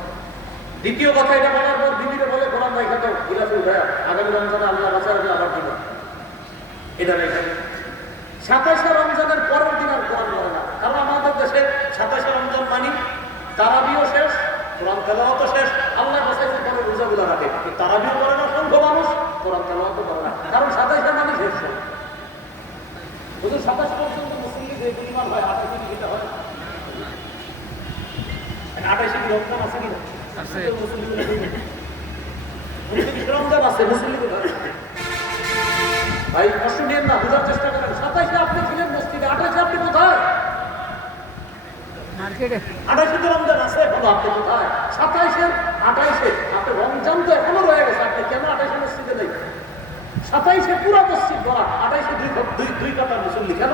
দ্বিতীয় কথা, এটা বলার পর বিবিরে বলে কোরআন দেখা দাও, গিলাফুল ভাইয়া আগামী রমজানে আল্লাহ বাঁচার আবার দিব, এটা রেখে 27শে রমজানের পরের দিন আর কোরআন বলে না। কারণ আমাদের দেশে 27 রমজান মানি, তারাবিও শেষ, কোরআন তেলাওয়াতও শেষ। আল্লাহ বাসাইছে করে রোজাগুলো রাখে, তারাবিও করে না অসংখ্য মানুষ, কোরআন তেলাওয়াতও করে না, কারণ 27 মানি শেষ। হুজুর 27 পর্যন্ত মুসলিম যে পরিমাণ হয় 28 দিন দিতে হয়, 28 দিন রমজান আছে কিনা? আছে। রমজান আছে, মুসলিম ভাই কষ্ট নিয়েন না, বোঝার চেষ্টা করেন। 27 আপনি ছিলেন মসজিদে, 28 আপনি কোথায়? 28 রমজান আছে এখনো, আপনি কোথায়? 27 আপনি রমজান তো এখনো রয়ে গেছে, আপনি কেন 28 মসজিদে নেই? 27 পুরা মসজিদ ভরা, 28 দুই কাতার মুসল্লি কেন?